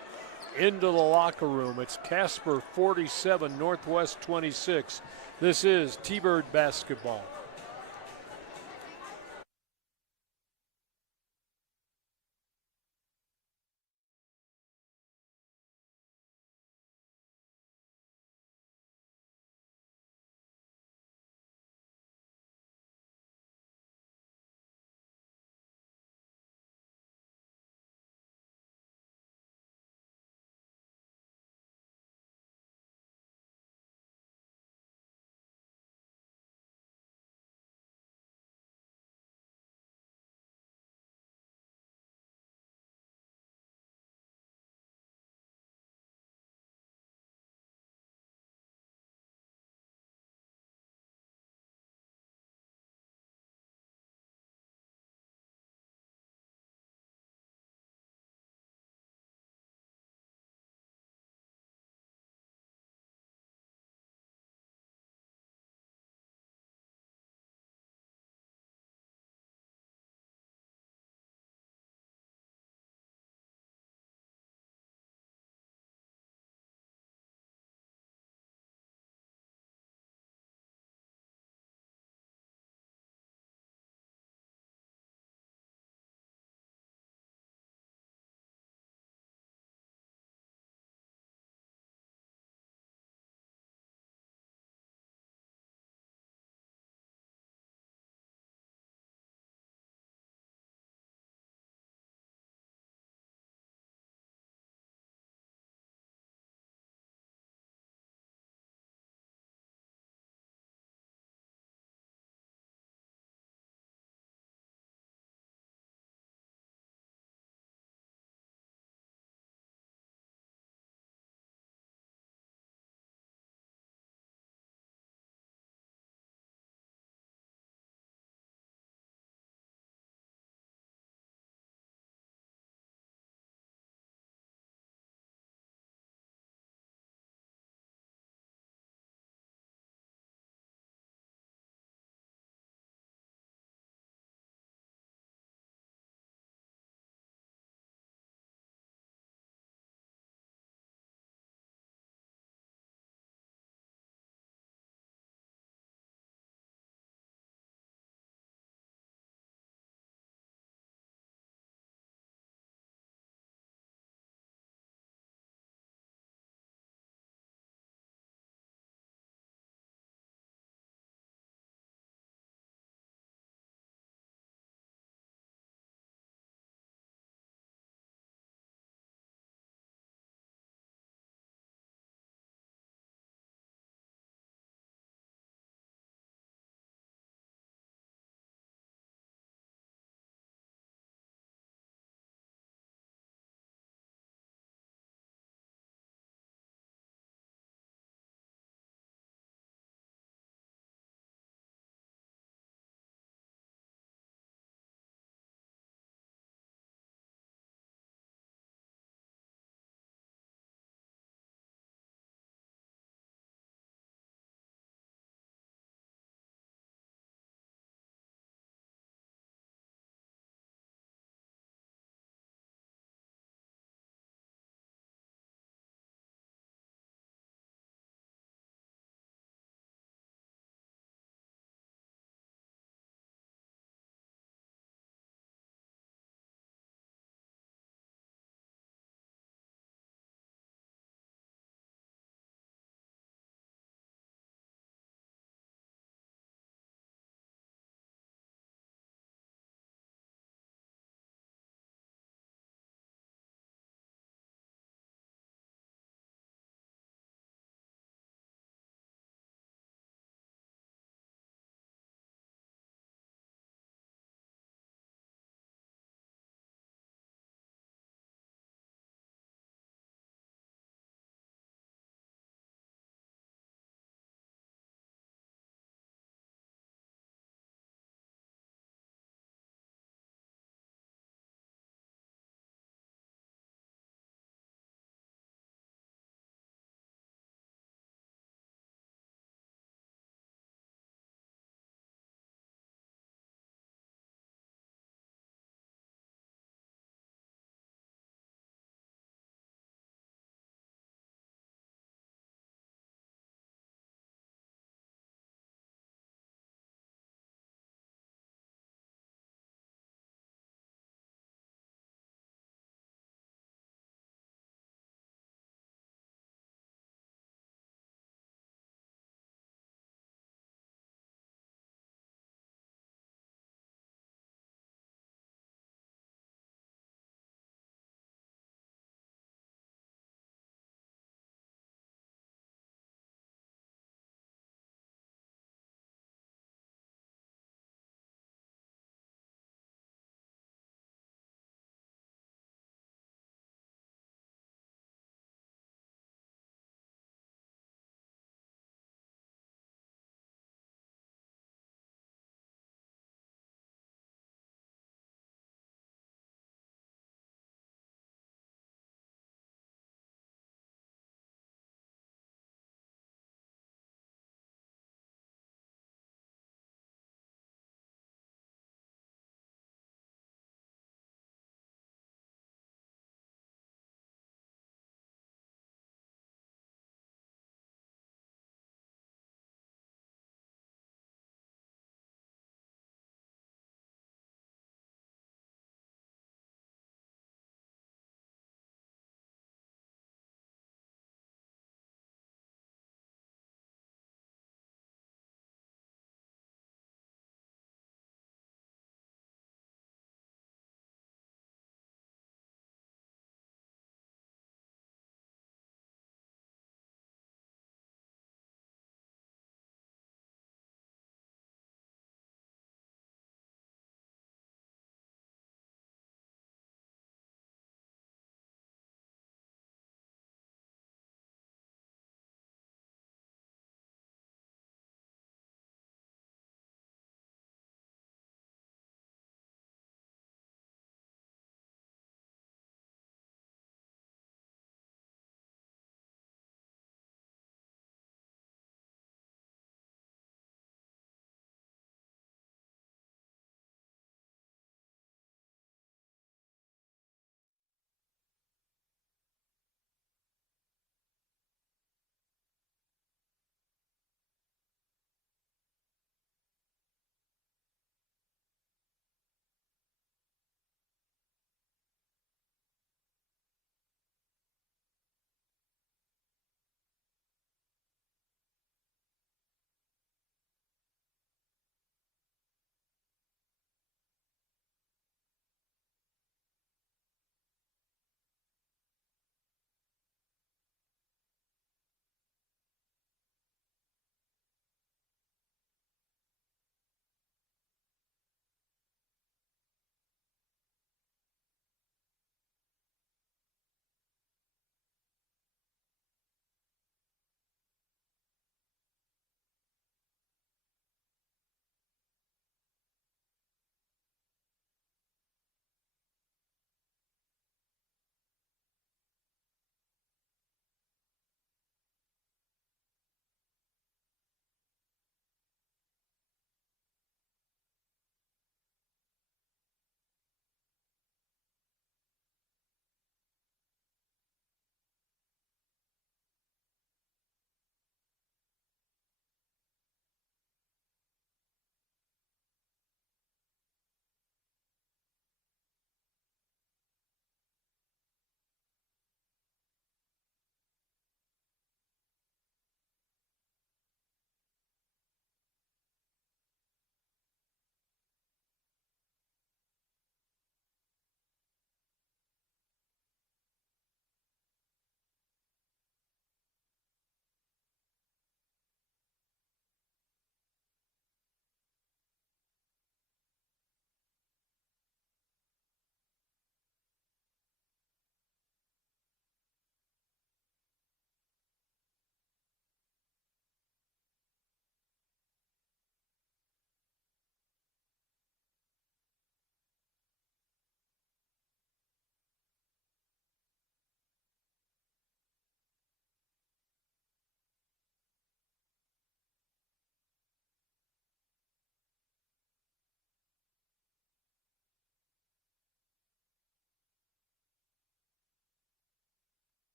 into the locker room. It's Casper 47, Northwest 26. This is T-Bird basketball.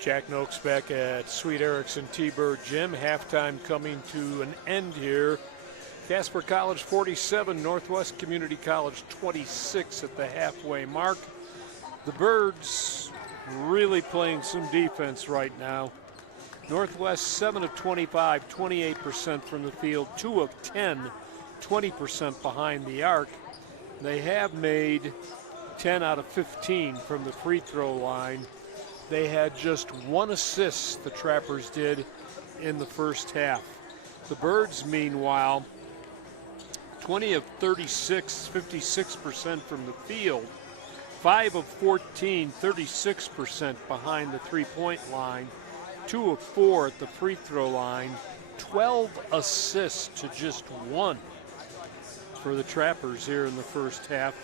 Jack Noakes back at Sweet Erickson T-Bird Gym. Halftime coming to an end here. Casper College 47, Northwest Community College 26 at the halfway mark. The Birds really playing some defense right now. Northwest 7 of 25, 28% from the field, 2 of 10, 20% behind the arc. They have made 10 out of 15 from the free throw line. They had just 1 assist, the Trappers did, in the first half. The Birds, meanwhile, 20 of 36, 56% from the field, 5 of 14, 36% behind the three-point line, 2 of 4 at the free throw line, 12 assists to just 1 for the Trappers here in the first half.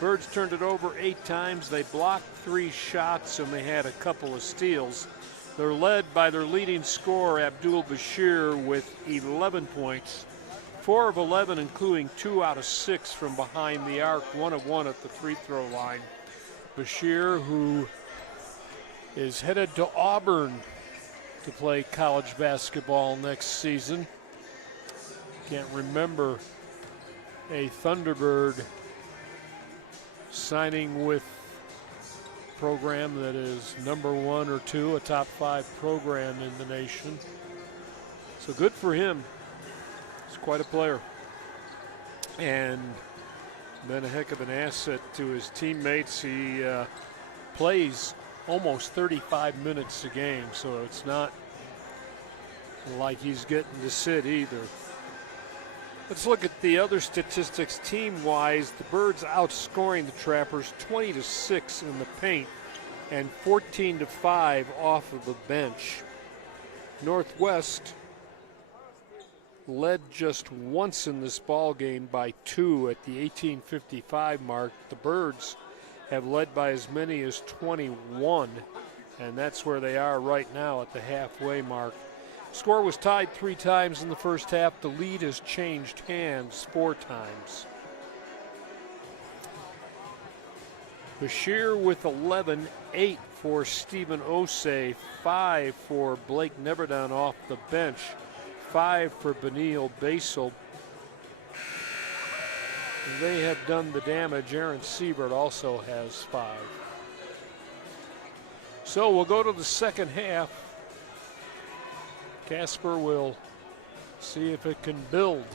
Birds turned it over 8 times. They blocked 3 shots, and they had a couple of steals. They're led by their leading scorer, Abdul Bashir, with 11 points. 4 of 11, including 2 out of 6 from behind the arc, 1 of 1 at the free throw line. Bashir, who is headed to Auburn to play college basketball next season. Can't remember a Thunderbird signing with a program that is number 1 or 2, a top 5 program in the nation. So good for him. He's quite a player. And been a heck of an asset to his teammates. He plays almost 35 minutes a game, so it's not like he's getting to sit either. Let's look at the other statistics team-wise. The Birds outscoring the Trappers 20-6 in the paint and 14-5 off of the bench. Northwest led just once in this ball game by 2 at the 18:55 mark. The Birds have led by as many as 21, and that's where they are right now at the halfway mark. Score was tied 3 times in the first half. The lead has changed hands 4 times. Bashir with 11, 8 for Stephen Osei, 5 for Blake Neverdon off the bench, 5 for Benil Basel. They have done the damage. Aaron Siebert also has 5. So we'll go to the second half. Casper will see if it can build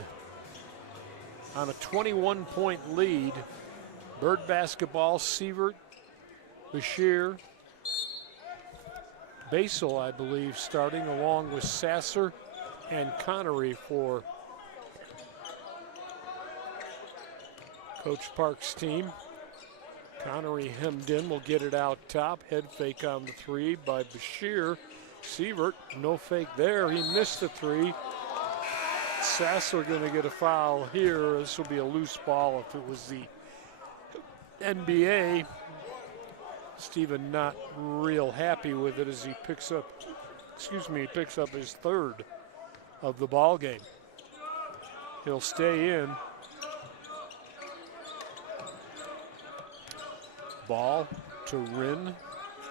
on a 21-point lead. Bird basketball, Sievert, Bashir, Basel, I believe, starting along with Sasser and Connery for Coach Park's team. Connery hemmed in, will get it out top. Head fake on the 3 by Bashir. Sievert, no fake there. He missed the 3. Sasser going to get a foul here. This will be a loose ball. If it was the NBA, Stephen not real happy with it as he picks up his 3rd of the ball game. He'll stay in. Ball to Rinn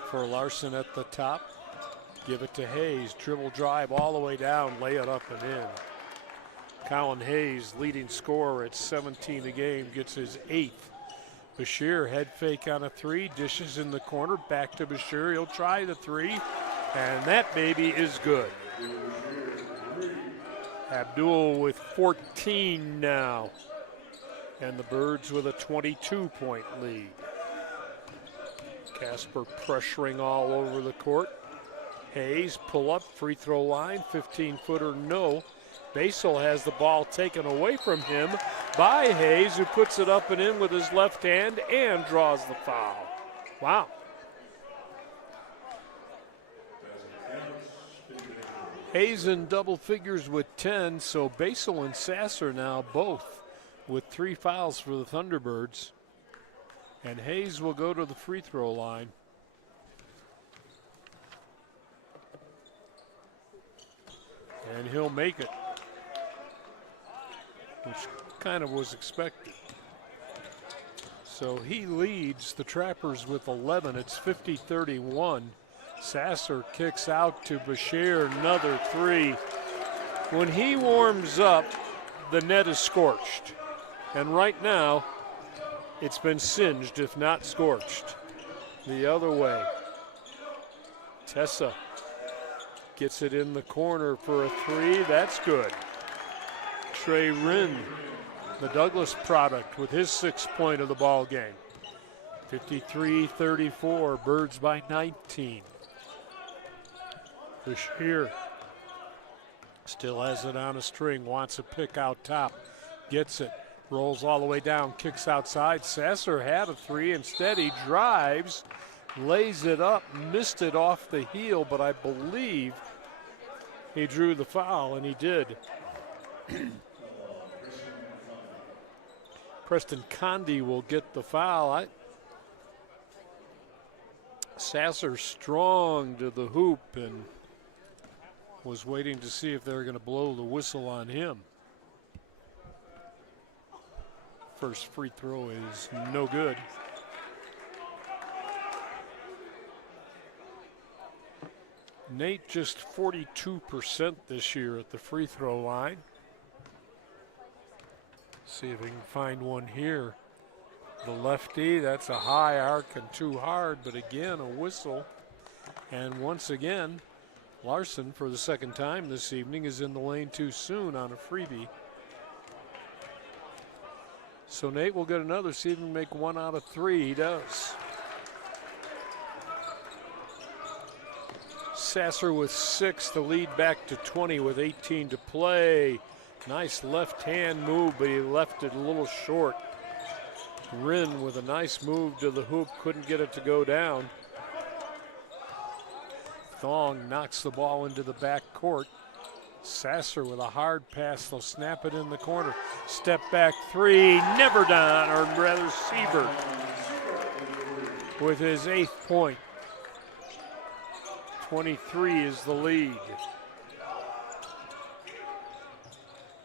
for Larson at the top. Give it to Hayes. Dribble drive all the way down. Lay it up and in. Colin Hayes, leading scorer at 17 a game, gets his 8th. Bashir, head fake on a 3. Dishes in the corner. Back to Bashir. He'll try the 3. And that baby is good. Abdul with 14 now. And the Birds with a 22-point lead. Casper pressuring all over the court. Hayes, pull up, free throw line, 15-footer, no. Basel has the ball taken away from him by Hayes, who puts it up and in with his left hand and draws the foul. Wow. Hayes in double figures with 10, so Basel and Sasser now both with 3 fouls for the Thunderbirds. And Hayes will go to the free throw line. And he'll make it, which kind of was expected. So he leads the Trappers with 11. It's 50-31. Sasser kicks out to Bashir, another three. When he warms up, the net is scorched. And right now, it's been singed, if not scorched. The other way. Tessa gets it in the corner for a three. That's good. Trey Wren, the Douglas product, with his 6th point of the ball game. 53-34, Birds by 19. Bashir still has it on a string, wants a pick out top, gets it, rolls all the way down, kicks outside. Sasser had a three, instead he drives, lays it up, missed it off the heel, but I believe he drew the foul, and he did. Preston Condi will get the foul. Sasser strong to the hoop and was waiting to see if they were going to blow the whistle on him. First free throw is no good. Nate just 42% this year at the free throw line. See if he can find one here. The lefty, that's a high arc and too hard, but again, a whistle. And once again, Larson, for the 2nd time this evening, is in the lane too soon on a freebie. So Nate will get another, see if he can make 1 out of 3. He does. Sasser with 6, the lead back to 20 with 18 to play. Nice left-hand move, but he left it a little short. Wren with a nice move to the hoop, couldn't get it to go down. Thong knocks the ball into the back court. Sasser with a hard pass, they'll snap it in the corner. Step back three, never done, or rather Siebert with his 8th point. 23 is the lead.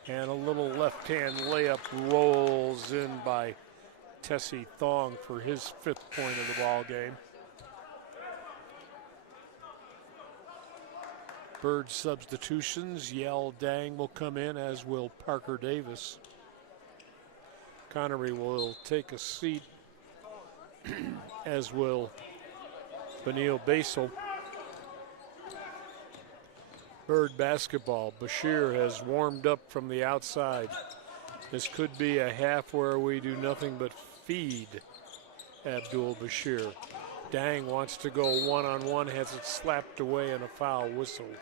And a little left-hand layup rolls in by Tessie Thong for his 5th point of the ball game. Bird substitutions. Yell Dang will come in, as will Parker Davis. Connery will take a seat, as will Benil Basel. Bird basketball. Bashir has warmed up from the outside. This could be a half where we do nothing but feed Abdul Bashir. Dang wants to go one-on-one, has it slapped away and a foul whistled.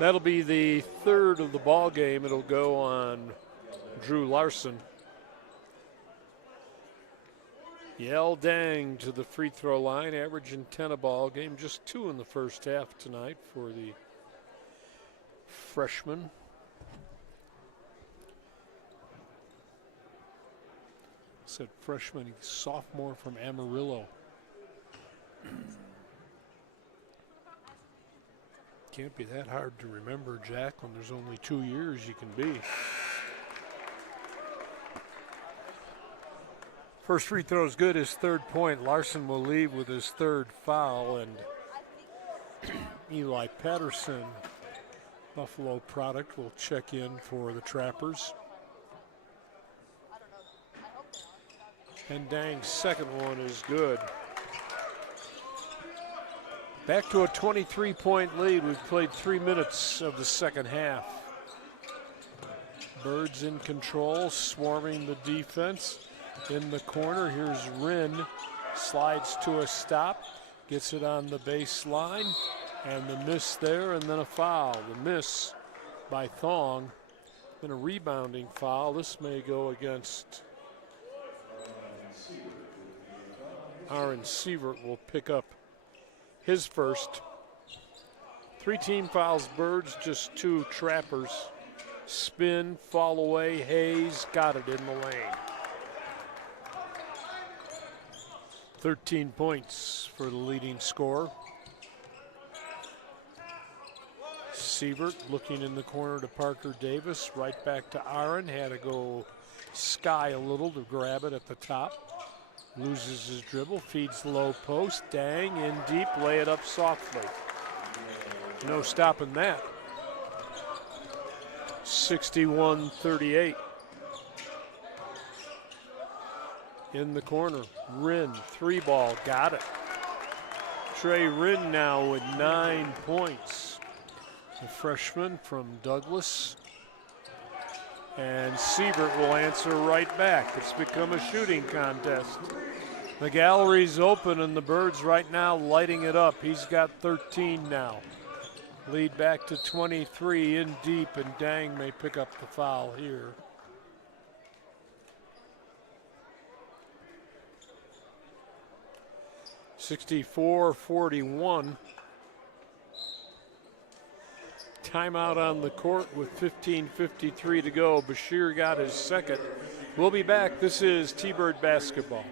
That'll be the 3rd of the ball game. It'll go on Drew Larson. Yell Dang to the free throw line, averaging 10 a ball game, just 2 in the first half tonight for the freshman. Said freshman, he's sophomore from Amarillo. Can't be that hard to remember, Jack, when there's only 2 years you can be. First free throw is good, his 3rd point. Larson will leave with his 3rd foul, and Eli Patterson, Buffalo product, will check in for the Trappers. And Dang's 2nd one is good. Back to a 23-point lead. We've played 3 minutes of the 2nd half. Birds in control, swarming the defense. In the corner, here's Wren, slides to a stop, gets it on the baseline, and the miss there, and then a foul. The miss by Thong, then a rebounding foul. This may go against Aaron Sievert. Will pick up his first. 3 team fouls, Birds, just 2 Trappers. Spin, fall away, Hayes got it in the lane. 13 points for the leading scorer. Sievert looking in the corner to Parker Davis, right back to Aaron, had to go sky a little to grab it at the top. Loses his dribble, feeds the low post. Dang, in deep, lay it up softly. No stopping that. 61-38. In the corner, Rinn, 3-ball, got it. Trey Rinn now with 9 points. The freshman from Douglas. And Siebert will answer right back. It's become a shooting contest. The gallery's open and the Birds right now lighting it up. He's got 13 now. Lead back to 23 in deep, and Dang may pick up the foul here. (64-41). Timeout on the court with 15:53 to go. Bashir got his second. We'll be back. This is T-Bird basketball.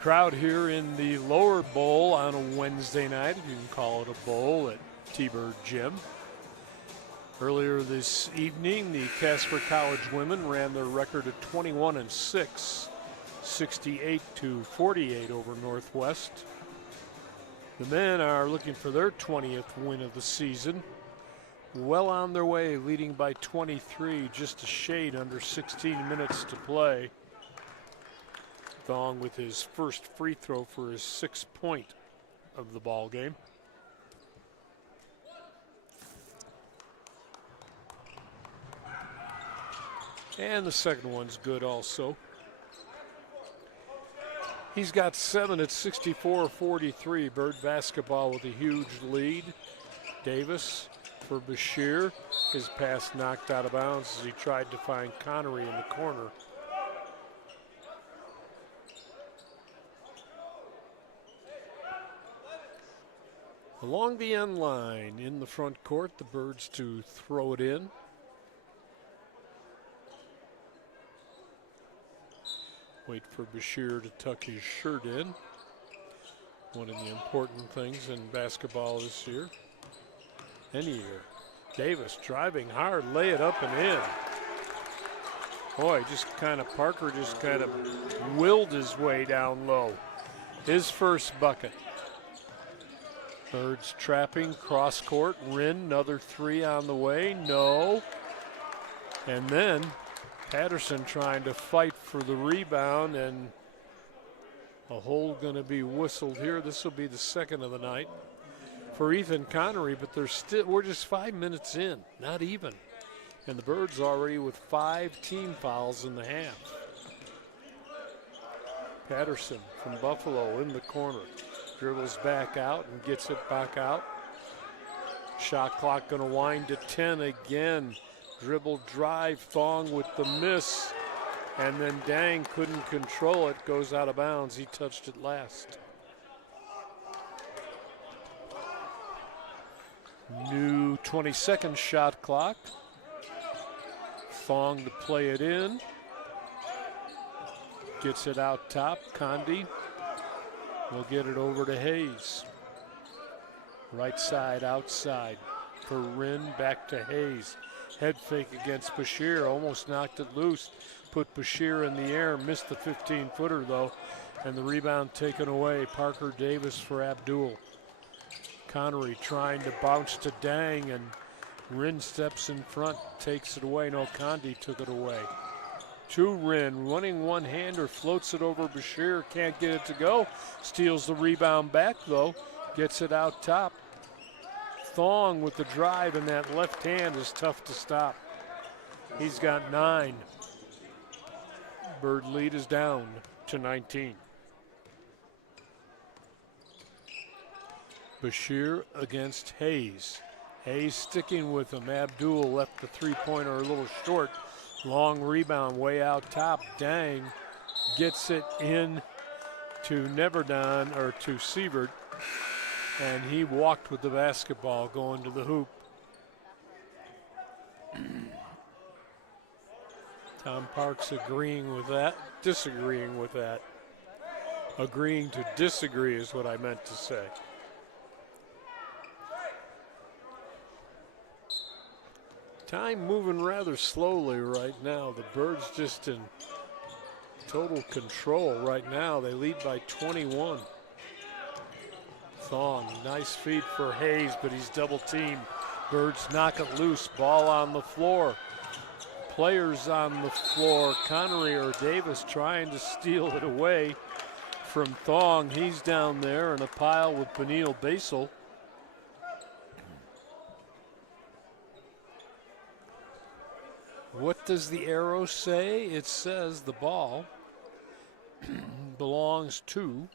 Crowd here in the lower bowl on a Wednesday night, if you can call it a bowl, at T-Bird Gym. Earlier this evening, the Casper College women ran their record at 21-6, 68-48 over Northwest. The men are looking for their 20th win of the season. Well on their way, leading by 23, just a shade under 16 minutes to play. Thong with his first free throw for his 6th point of the ball game. And the second one's good also. He's got 7 at 64-43. Bird basketball with a huge lead. Davis for Bashir. His pass knocked out of bounds as he tried to find Connery in the corner. Along the end line in the front court, the Birds to throw it in. Wait for Bashir to tuck his shirt in. One of the important things in basketball this year. Any year. Davis driving hard, lay it up and in. Boy, Parker just kind of willed his way down low. His first bucket. Birds trapping, cross court, Rinn, another 3 on the way, no. And then Patterson trying to fight for the rebound, and a hold going to be whistled here. This will be the second of the night for Ethan Connery, but we're just 5 minutes in, not even. And the Birds already with 5 team fouls in the half. Patterson from Buffalo in the corner. Dribbles back out and gets it back out. Shot clock going to wind to 10 again. Dribble drive, Thong with the miss. And then Dang couldn't control it, goes out of bounds. He touched it last. New 20-second shot clock. Thong to play it in. Gets it out top, Condi. We'll get it over to Hayes. Right side, outside for Rinn, back to Hayes. Head fake against Bashir, almost knocked it loose. Put Bashir in the air, missed the 15-footer though, and the rebound taken away. Parker Davis for Abdul. Connery trying to bounce to Dang, and Rinn steps in front, takes it away. No, Condi took it away. to Wren, running one-hander, floats it over Bashir, can't get it to go. Steals the rebound back, though. Gets it out top. Thong with the drive, and that left hand is tough to stop. He's got 9. Bird lead is down to 19. Bashir against Hayes. Hayes sticking with him. Abdul left the three-pointer a little short. Long rebound way out top. Dang gets it in to Neverdon, or to Sievert, and he walked with the basketball going to the hoop. Tom Parks agreeing with that, disagreeing with that. Agreeing to disagree is what I meant to say. Time moving rather slowly right now. The Birds just in total control right now. They lead by 21. Thong, nice feed for Hayes, but he's double teamed. Birds knock it loose, ball on the floor. Players on the floor, Connery or Davis trying to steal it away from Thong. He's down there in a pile with Benil Basel. What does the arrow say? It says the ball belongs to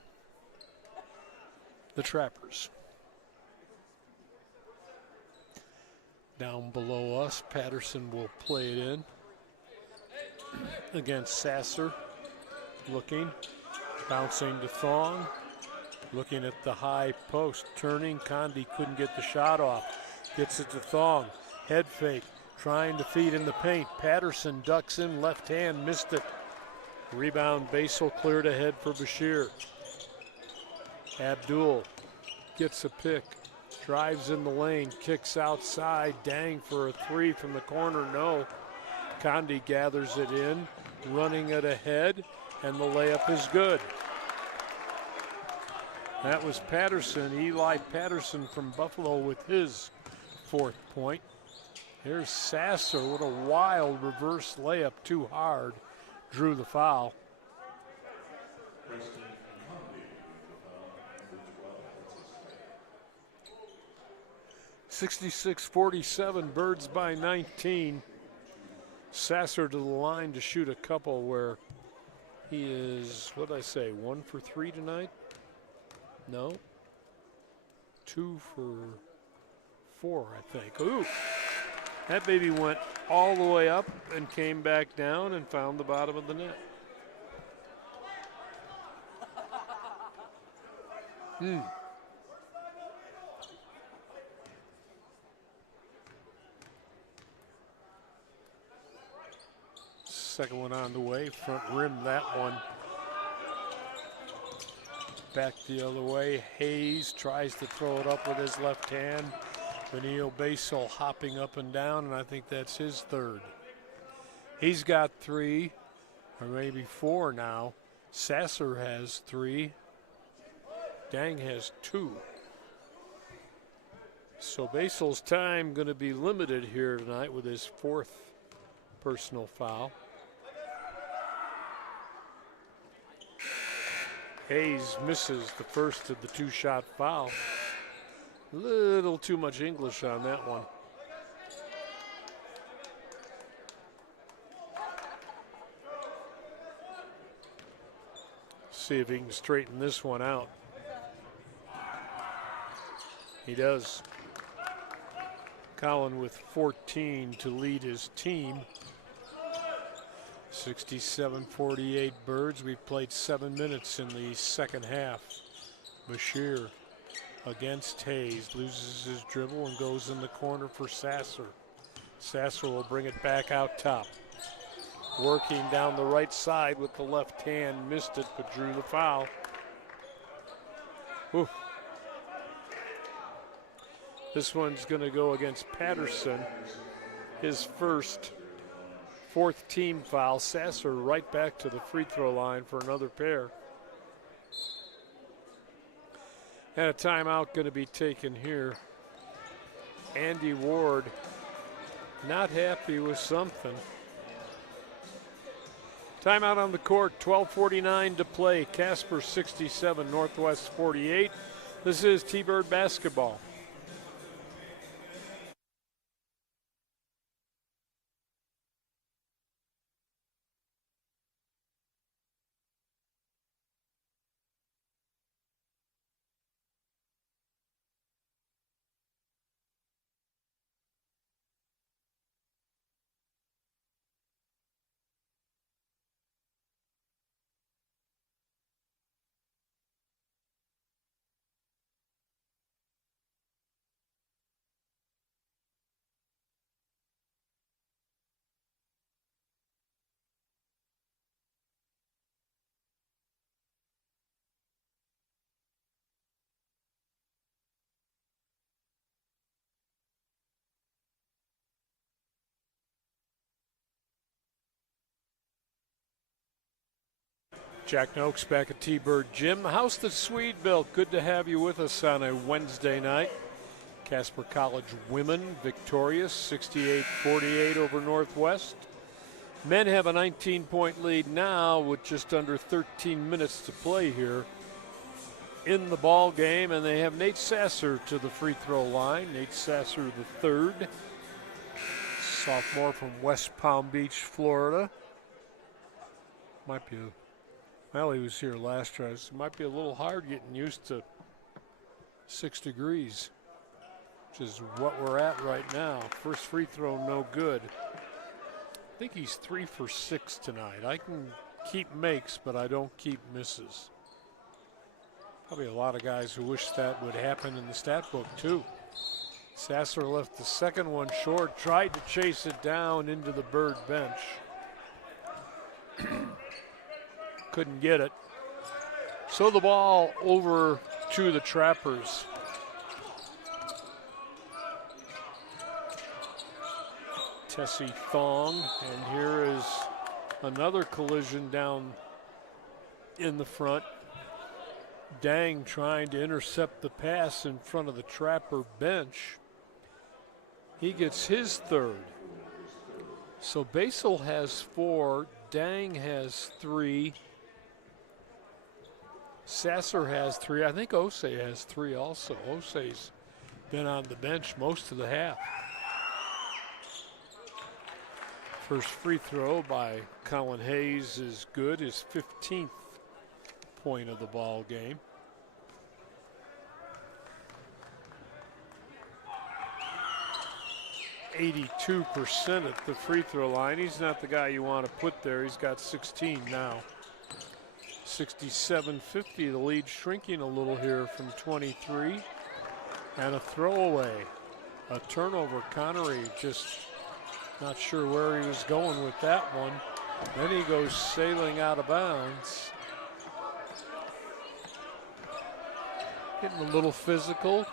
the Trappers. Down below us, Patterson will play it in against Sasser. Looking, bouncing to Thong. Looking at the high post, turning. Condi couldn't get the shot off. Gets it to Thong. Head fake, trying to feed in the paint. Patterson ducks in, left hand, missed it. Rebound, Basel cleared ahead for Bashir. Abdul gets a pick, drives in the lane, kicks outside. Dang for a three from the corner, no. Condi gathers it in, running it ahead, and the layup is good. That was Patterson, Eli Patterson from Buffalo with his 4th point. Here's Sasser with a wild reverse layup, too hard, drew the foul. 66-47, Birds by 19. Sasser to the line to shoot a couple where he is, what did I say, 1 for 3 tonight? No. 2 for 4, I think. Ooh, that baby went all the way up and came back down and found the bottom of the net. Second one on the way, front rim that one. Back the other way, Hayes tries to throw it up with his left hand. Benil Basel hopping up and down, and I think that's his 3rd. He's got 3, or maybe 4 now. Sasser has 3. Dang has 2. So Basel's time going to be limited here tonight with his 4th personal foul. Hayes misses the first of the 2-shot foul. Little too much English on that one. See if he can straighten this one out. He does. Collin with 14 to lead his team. 67-48 Birds. We've played 7 minutes in the second half. Bashir against Hayes, loses his dribble and goes in the corner for Sasser. Sasser will bring it back out top. Working down the right side with the left hand, missed it but drew the foul. Whew. This one's going to go against Patterson, his first 4th team foul. Sasser right back to the free throw line for another pair. And a timeout going to be taken here. Andy Ward not happy with something. Timeout on the court, 12:49 to play. Casper 67, Northwest 48. This is T-Bird basketball. Jack Noakes back at T-Bird Gym. House that Swede built. Good to have you with us on a Wednesday night. Casper College women victorious, 68-48 over Northwest. Men have a 19-point lead now with just under 13 minutes to play here in the ball game, and they have Nate Sasser to the free throw line. Nate Sasser, the third, sophomore from West Palm Beach, Florida. Might be well, he was here last year. It might be a little hard getting used to 6 degrees, which is what we're at right now. First free throw, no good. I think he's 3 for 6 tonight. I can keep makes, but I don't keep misses. Probably a lot of guys who wish that would happen in the stat book, too. Sasser left the second one short, tried to chase it down into the Bird bench. Couldn't get it. So the ball over to the Trappers. Tessie Thong, and here is another collision down in the front. Dang trying to intercept the pass in front of the Trapper bench. He gets his third. So Basel has 4, Dang has 3. Sasser has 3. I think Osei has 3 also. Osei's been on the bench most of the half. First free throw by Colin Hayes is good, his 15th point of the ball game. .82% at the free throw line. He's not the guy you want to put there. He's got 16 now. 67-50, the lead shrinking a little here from 23. And a throwaway, a turnover. Connery just not sure where he was going with that one. Then he goes sailing out of bounds. Getting a little physical.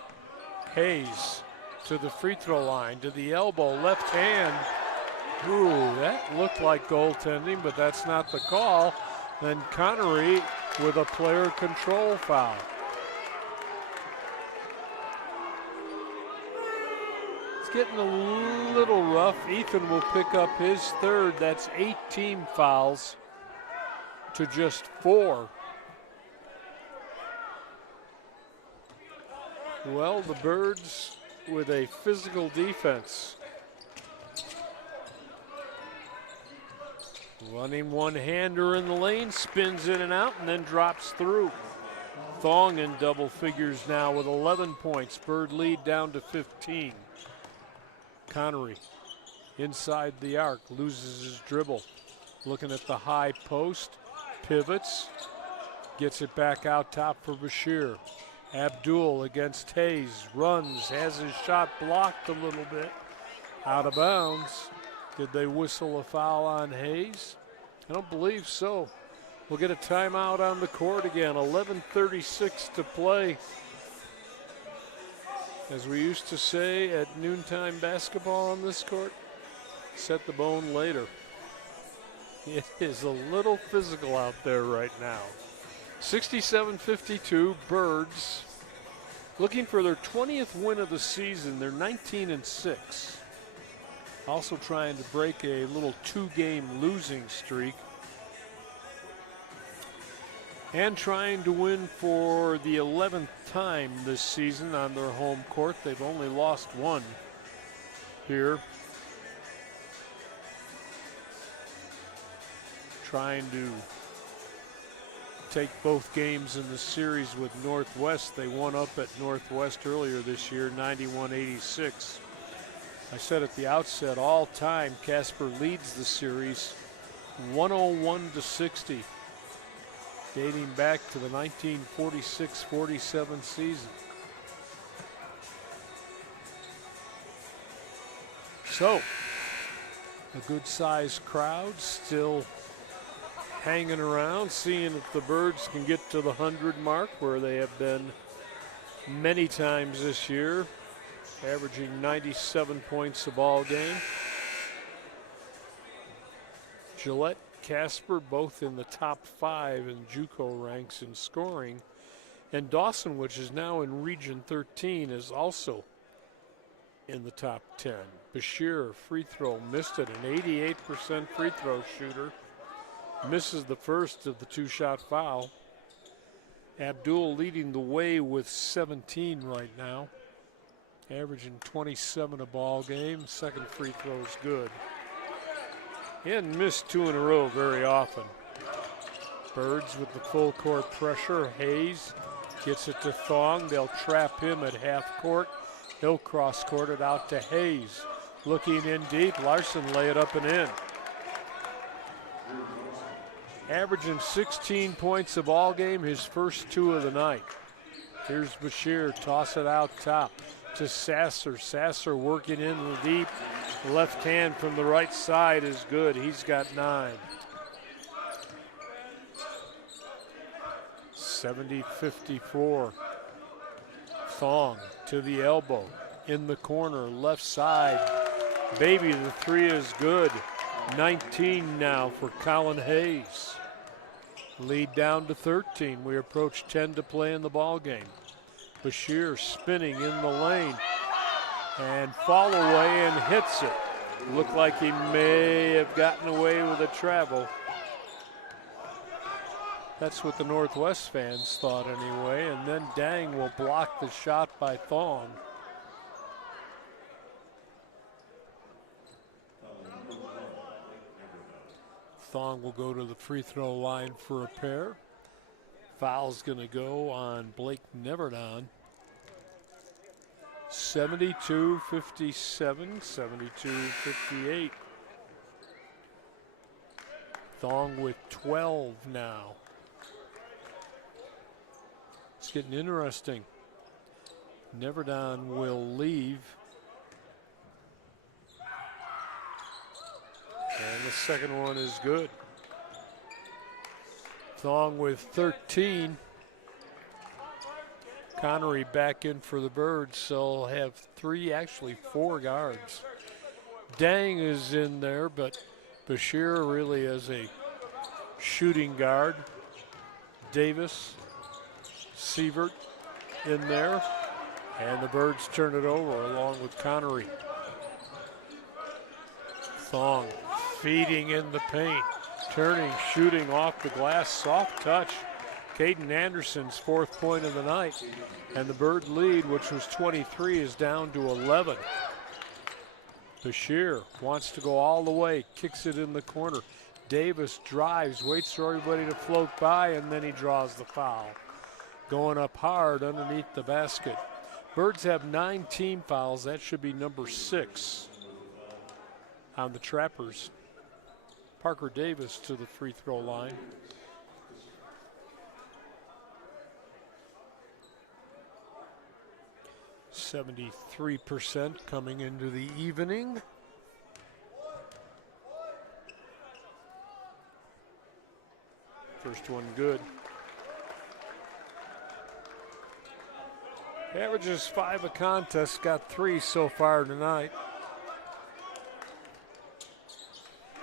Hayes to the free throw line, to the elbow, left hand. Ooh, that looked like goaltending, but that's not the call. Then Connery with a player control foul. It's getting a little rough. Ethan will pick up his third. That's 8 team fouls to just 4. Well, the Birds with a physical defense. Running one-hander in the lane, spins in and out, and then drops through. Thong in double figures now with 11 points. Bird lead down to 15. Connery inside the arc, loses his dribble. Looking at the high post, pivots, gets it back out top for Bashir. Abdul against Hayes, runs, has his shot blocked a little bit. Out of bounds. Did they whistle a foul on Hayes? I don't believe so. We'll get a timeout on the court again. 11:36 to play. As we used to say at noontime basketball on this court, set the bone later. It is a little physical out there right now. 67-52, Birds looking for their 20th win of the season. They're 19-6. Also trying to break a little 2-game losing streak. and trying to win for the 11th time this season on their home court. They've only lost one here. Trying to take both games in the series with Northwest. They won up at Northwest earlier this year, 91-86. I said at the outset, all time, Casper leads the series 101-60, dating back to the 1946-47 season. So, a good-sized crowd still hanging around, seeing if the Birds can get to the 100 mark, where they have been many times this year, averaging 97 points a ball game. Gillette, Casper, both in the top 5 in JUCO ranks in scoring. And Dawson, which is now in Region 13, is also in the top 10. Bashir, free throw, missed it, an 88% free throw shooter. Misses the first of the two-shot foul. Abdul leading the way with 17 right now, averaging 27 a ball game. Second free throw is good. He hadn't missed 2 in a row very often. Birds with the full court pressure. Hayes gets it to Thong. They'll trap him at half court. He'll cross court it out to Hayes. Looking in deep, Larson lay it up and in. Averaging 16 points a ball game, his first 2 of the night. Here's Bashir, toss it out top to Sasser. Sasser working in the deep. Left hand from the right side is good. He's got 9. 70-54. Thong to the elbow. In the corner, left side. Baby, the 3 is good. 19 now for Colin Hayes. Lead down to 13. We approach 10 to play in the ball game. Bashir spinning in the lane and fall away and hits it. Looked like he may have gotten away with a travel. That's what the Northwest fans thought anyway. And then Dang will block the shot by Thong. Thong will go to the free throw line for a pair. Foul's going to go on Blake Neverdon. 72-57, 72-58. Thong with 12 now. It's getting interesting. Neverdon will leave. And the second one is good. Thong with 13. Connery back in for the Birds, so have 3, actually 4 guards. Dang is in there, but Bashir really is a shooting guard. Davis, Sievert in there, and the Birds turn it over along with Connery. Thong feeding in the paint, turning, shooting off the glass, soft touch. Caden Anderson's 4th point of the night, and the Bird lead, which was 23, is down to 11. Bashir wants to go all the way, kicks it in the corner. Davis drives, waits for everybody to float by, and then he draws the foul. Going up hard underneath the basket. Birds have 9 team fouls. That should be number 6 on the Trappers. Parker Davis to the free throw line. .73% coming into the evening. First one good. Averages 5 a contest, got 3 so far tonight.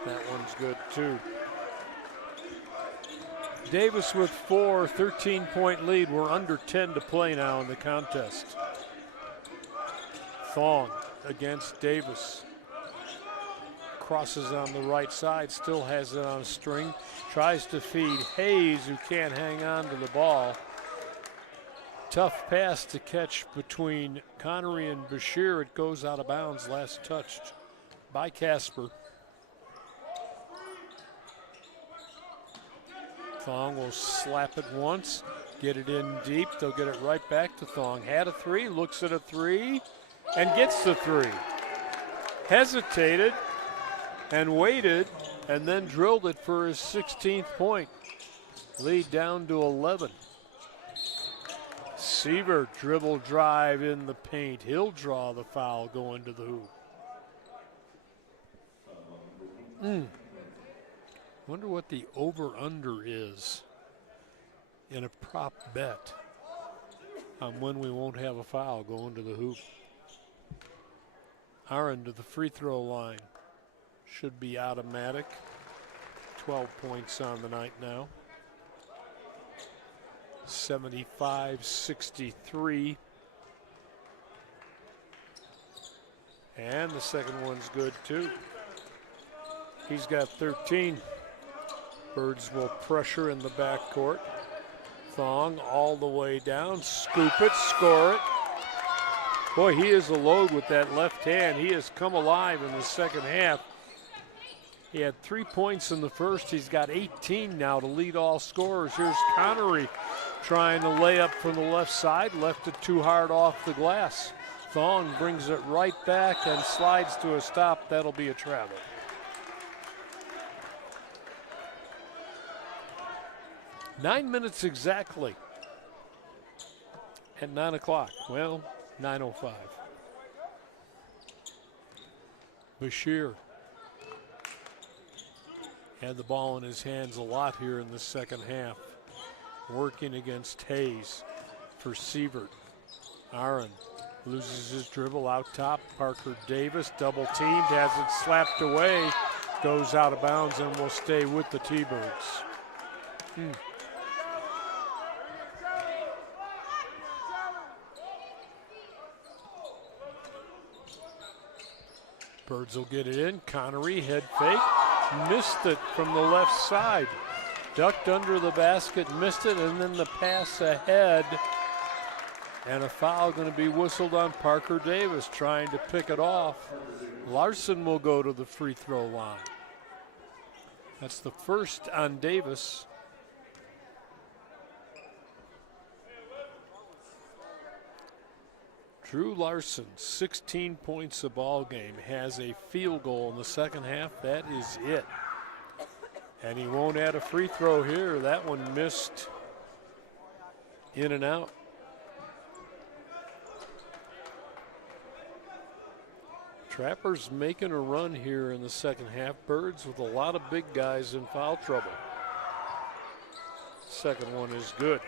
That one's good too. Davis with 4, 13-point lead. We're under 10 to play now in the contest. Thong against Davis. crosses on the right side, still has it on a string, tries to feed Hayes, who can't hang on to the ball. Tough pass to catch between Connery and Bashir. It goes out of bounds, last touched by Casper. Thong will slap it once, get it in deep. They'll get it right back to Thong. Had a three, looks at a three, and gets the three. Hesitated and waited, and then drilled it for his 16th point. Lead down to 11. Seaver dribble drive in the paint. He'll draw the foul going to the hoop. Wonder what the over-under is in a prop bet on when we won't have a foul going to the hoop. Aaron to the free throw line. Should be automatic. 12 points on the night now. 75-63. And the second one's good too. He's got 13. Birds will pressure in the backcourt. Thong all the way down. Scoop it, score it. Boy, he is a load with that left hand. He has come alive in the second half. He had 3 points in the first. He's got 18 now to lead all scorers. Here's Connery trying to lay up from the left side. Left it too hard off the glass. Thong brings it right back and slides to a stop. That'll be a travel. Nine minutes exactly at 9 o'clock. Well, 9:05. Bashir had the ball in his hands a lot here in the second half. Working against Hayes for Sievert. Aaron loses his dribble out top. Parker Davis double teamed, has it slapped away, goes out of bounds and will stay with the T-Birds. Birds will get it in. Connery head fake, missed it from the left side. Ducked under the basket, missed it, and then the pass ahead. And a foul going to be whistled on Parker Davis trying to pick it off. Larson will go to the free throw line. That's the first on Davis. Drew Larson, 16 points a ball game, has a field goal in the second half. That is it. And he won't add a free throw here. That one missed in and out. Trappers making a run here in the second half. Birds with a lot of big guys in foul trouble. Second one is good.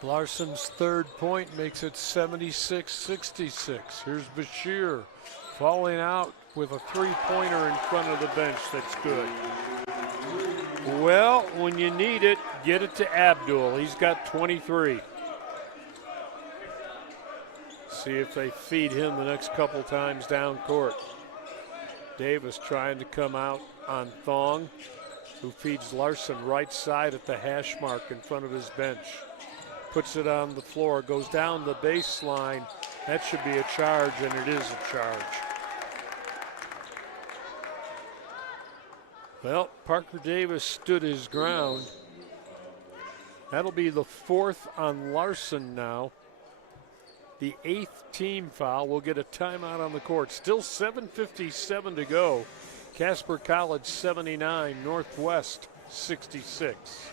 Larson's third point makes it 76-66. Here's Bashir falling out with a three-pointer in front of the bench. That's good. Well, when you need it, get it to Abdul. He's got 23. See if they feed him the next couple times down court. Davis trying to come out on Thong, who feeds Larson right side at the hash mark in front of his bench. Puts it on the floor, goes down the baseline. That should be a charge, and it is a charge. Well, Parker Davis stood his ground. That'll be the fourth on Larson now. The eighth team foul. Will get a timeout on the court. Still 7:57 to go. Casper College 79, Northwest 66.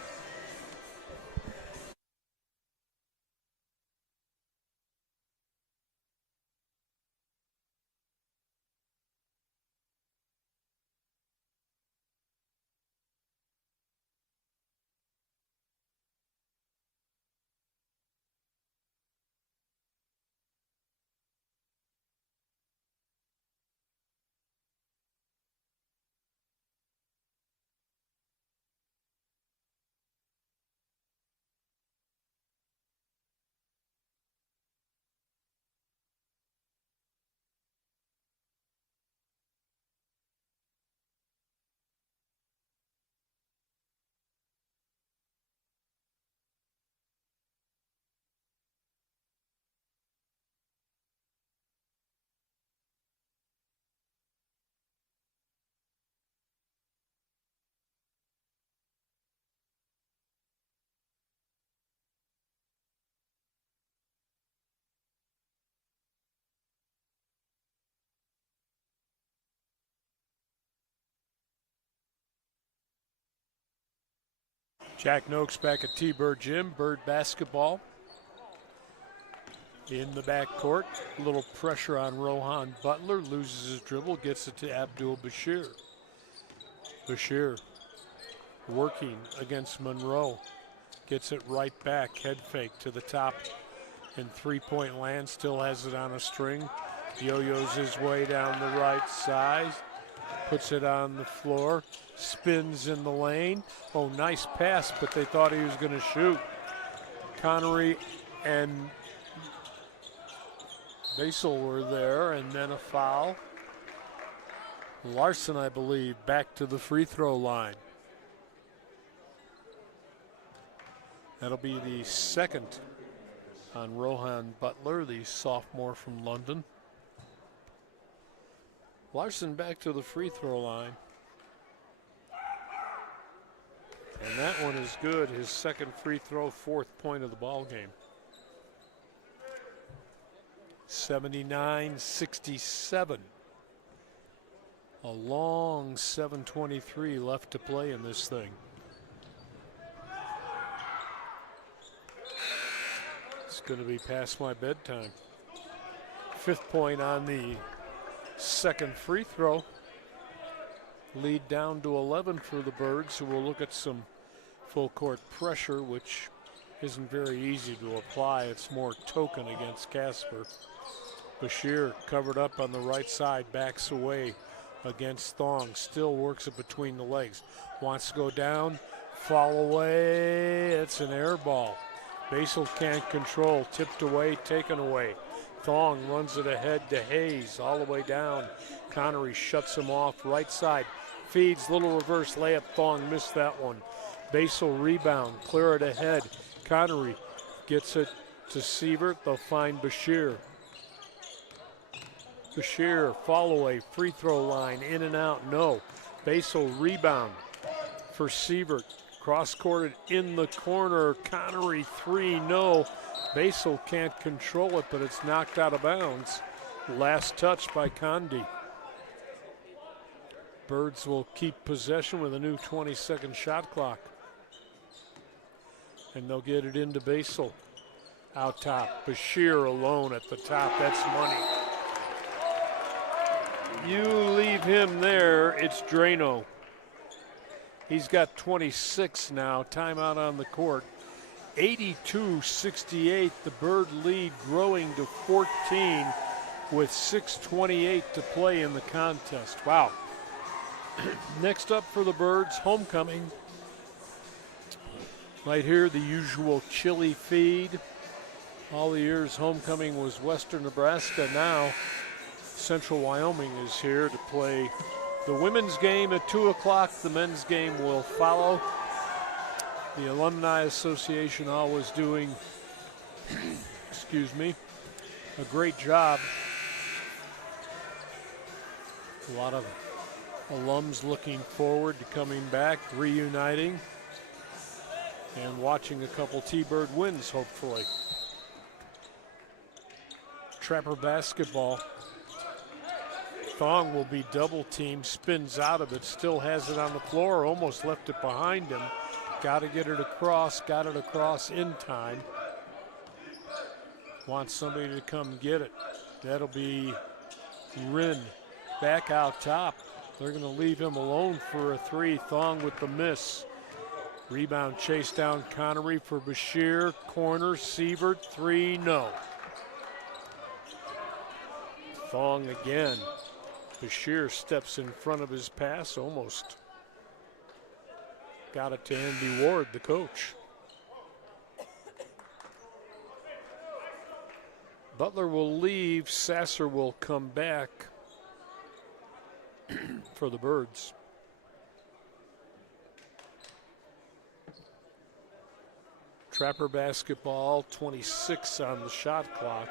Jack Noakes back at T-Bird Gym. Bird basketball in the backcourt. A little pressure on Rohan Butler. Loses his dribble, gets it to Abdul Bashir. Bashir working against Monroe. Gets it right back. Head fake to the top. In three-point land, still has it on a string. Yo-yos his way down the right side. Puts it on the floor. Spins in the lane. Oh, nice pass, but they thought he was going to shoot. Connery and Basel were there, and then a foul. Larson, I believe, back to the free throw line. That'll be the second on Rohan Butler, the sophomore from London. Larson back to the free throw line. And that one is good. His second free throw, fourth point of the ball game. 79-67. A long 7:23 left to play in this thing. It's going to be past my bedtime. Fifth point on the second free throw. Lead down to 11 for the Birds, who will look at some full court pressure, which isn't very easy to apply. It's more token against Casper. Bashir covered up on the right side, backs away against Thong. Still works it between the legs. Wants to go down, fall away. It's an air ball. Basel can't control. Tipped away, taken away. Thong runs it ahead to Hayes, all the way down. Connery shuts him off, right side. Feeds, little reverse layup. Thong missed that one. Basel rebound, clear it ahead. Connery gets it to Sievert. They'll find Bashir. Bashir, fall away, free throw line, in and out, no. Basel rebound for Sievert. Cross-courted in the corner. Connery, three, no. Basel can't control it, but it's knocked out of bounds. Last touch by Condi. Birds will keep possession with a new 20-second shot clock. And they'll get it into Basel. Out top, Bashir alone at the top, that's money. You leave him there, it's Drano. He's got 26 now, timeout on the court. 82-68, the Bird lead growing to 14 with 6:28 to play in the contest. Wow. Next up for the Birds, homecoming. Right here, the usual chili feed. All the years homecoming was Western Nebraska. Now Central Wyoming is here to play the women's game at 2 o'clock. The men's game will follow. The Alumni Association always doing, excuse me, a great job. A lot of alums looking forward to coming back, reuniting, and watching a couple T-Bird wins, hopefully. Trapper basketball. Thong will be double teamed, spins out of it, still has it on the floor, almost left it behind him. Got to get it across, got it across in time. Wants somebody to come get it. That'll be Rin back out top. They're going to leave him alone for a three. Thong with the miss. Rebound chase down Connery for Bashir. Corner, Sievert, three, no. Thong again. Bashir steps in front of his pass, almost got it to Andy Ward, the coach. Butler will leave. Sasser will come back for the Birds. Trapper basketball, 26 on the shot clock.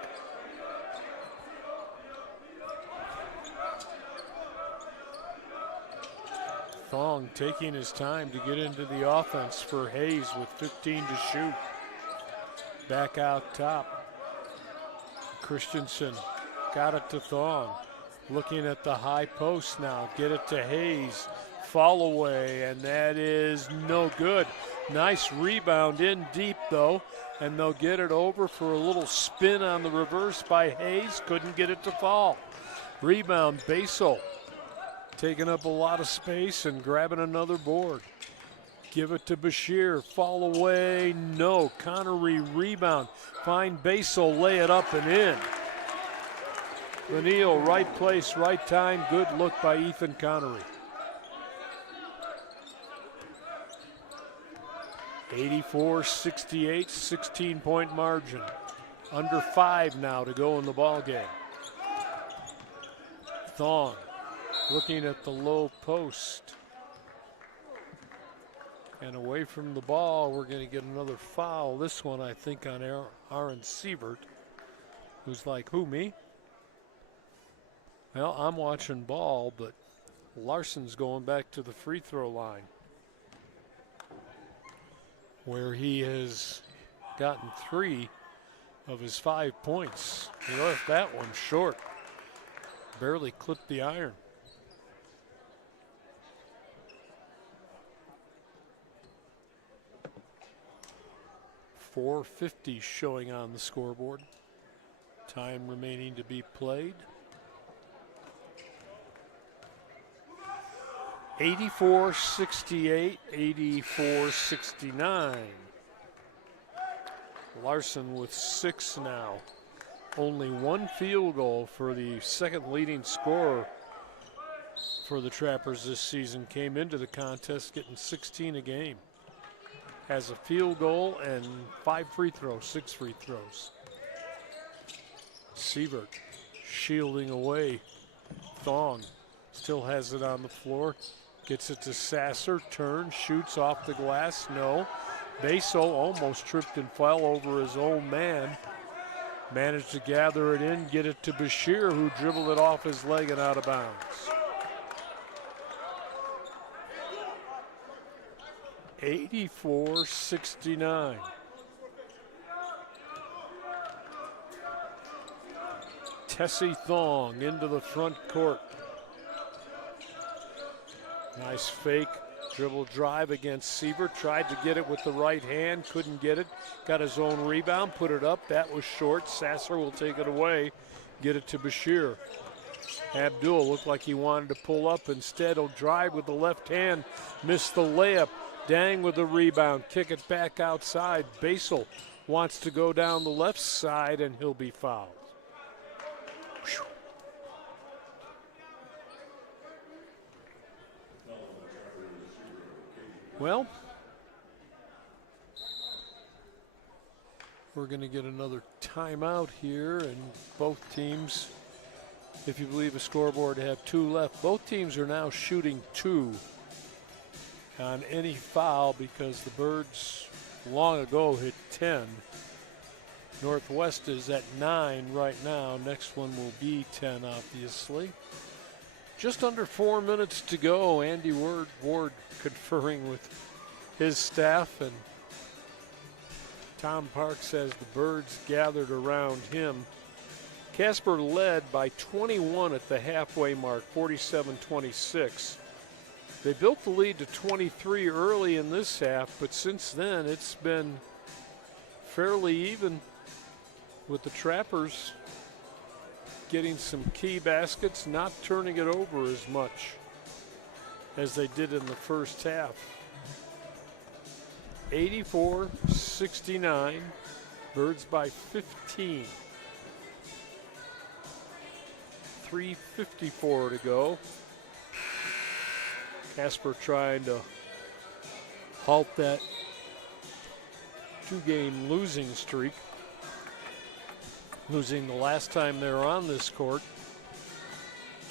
Thong taking his time to get into the offense for Hayes with 15 to shoot. Back out top. Christensen got it to Thong. Looking at the high post now. Get it to Hayes. fall away, and that is no good. Nice rebound in deep, though, and they'll get it over for a little spin on the reverse by Hayes. Couldn't get it to fall. Rebound, Basel, taking up a lot of space and grabbing another board. Give it to Bashir, fall away, no. Connery rebound, find Basel, lay it up and in. Vanille, right place, right time, good look by Ethan Connery. 84-68, 16-point margin. Under 5 now to go in the ball game. Thong looking at the low post. And away from the ball, we're going to get another foul. This one, I think, on Aaron Sievert, who's like, who, me? Well, I'm watching ball, but Larson's going back to the free throw line, where he has gotten 3 of his 5 points. He left that one short. Barely clipped the iron. .450 showing on the scoreboard. Time remaining to be played. 84-68, 84-69. Larson with 6 now. Only 1 field goal for the second leading scorer for the Trappers this season. Came into the contest getting 16 a game. Has a field goal and 5 free throws, 6 free throws. Sievert shielding away. Thong still has it on the floor. Gets it to Sasser, turns, shoots off the glass, no. Baso almost tripped and fell over his own man. Managed to gather it in, get it to Bashir, who dribbled it off his leg and out of bounds. 84-69. Tessie Thong into the front court. Nice fake dribble drive against Sievert. Tried to get it with the right hand, couldn't get it. Got his own rebound, put it up. That was short. Sasser will take it away, get it to Bashir. Abdul looked like he wanted to pull up. Instead, he'll drive with the left hand. Missed the layup. Dang with the rebound. Kick it back outside. Basel wants to go down the left side, and he'll be fouled. Whew. Well, we're going to get another timeout here, and both teams, if you believe the scoreboard, have 2 left. Both teams are now shooting 2 on any foul because the Birds long ago hit 10. Northwest is at 9 right now. Next one will be 10, obviously. Just under 4 minutes to go. Andy Ward conferring with his staff, and Tom Parks has the Birds gathered around him. Casper led by 21 at the halfway mark, 47-26. They built the lead to 23 early in this half, but since then it's been fairly even, with the Trappers getting some key baskets, not turning it over as much as they did in the first half. 84-69, Birds by 15. 3:54 to go. Casper trying to halt that 2-game losing streak. Losing the last time they were on this court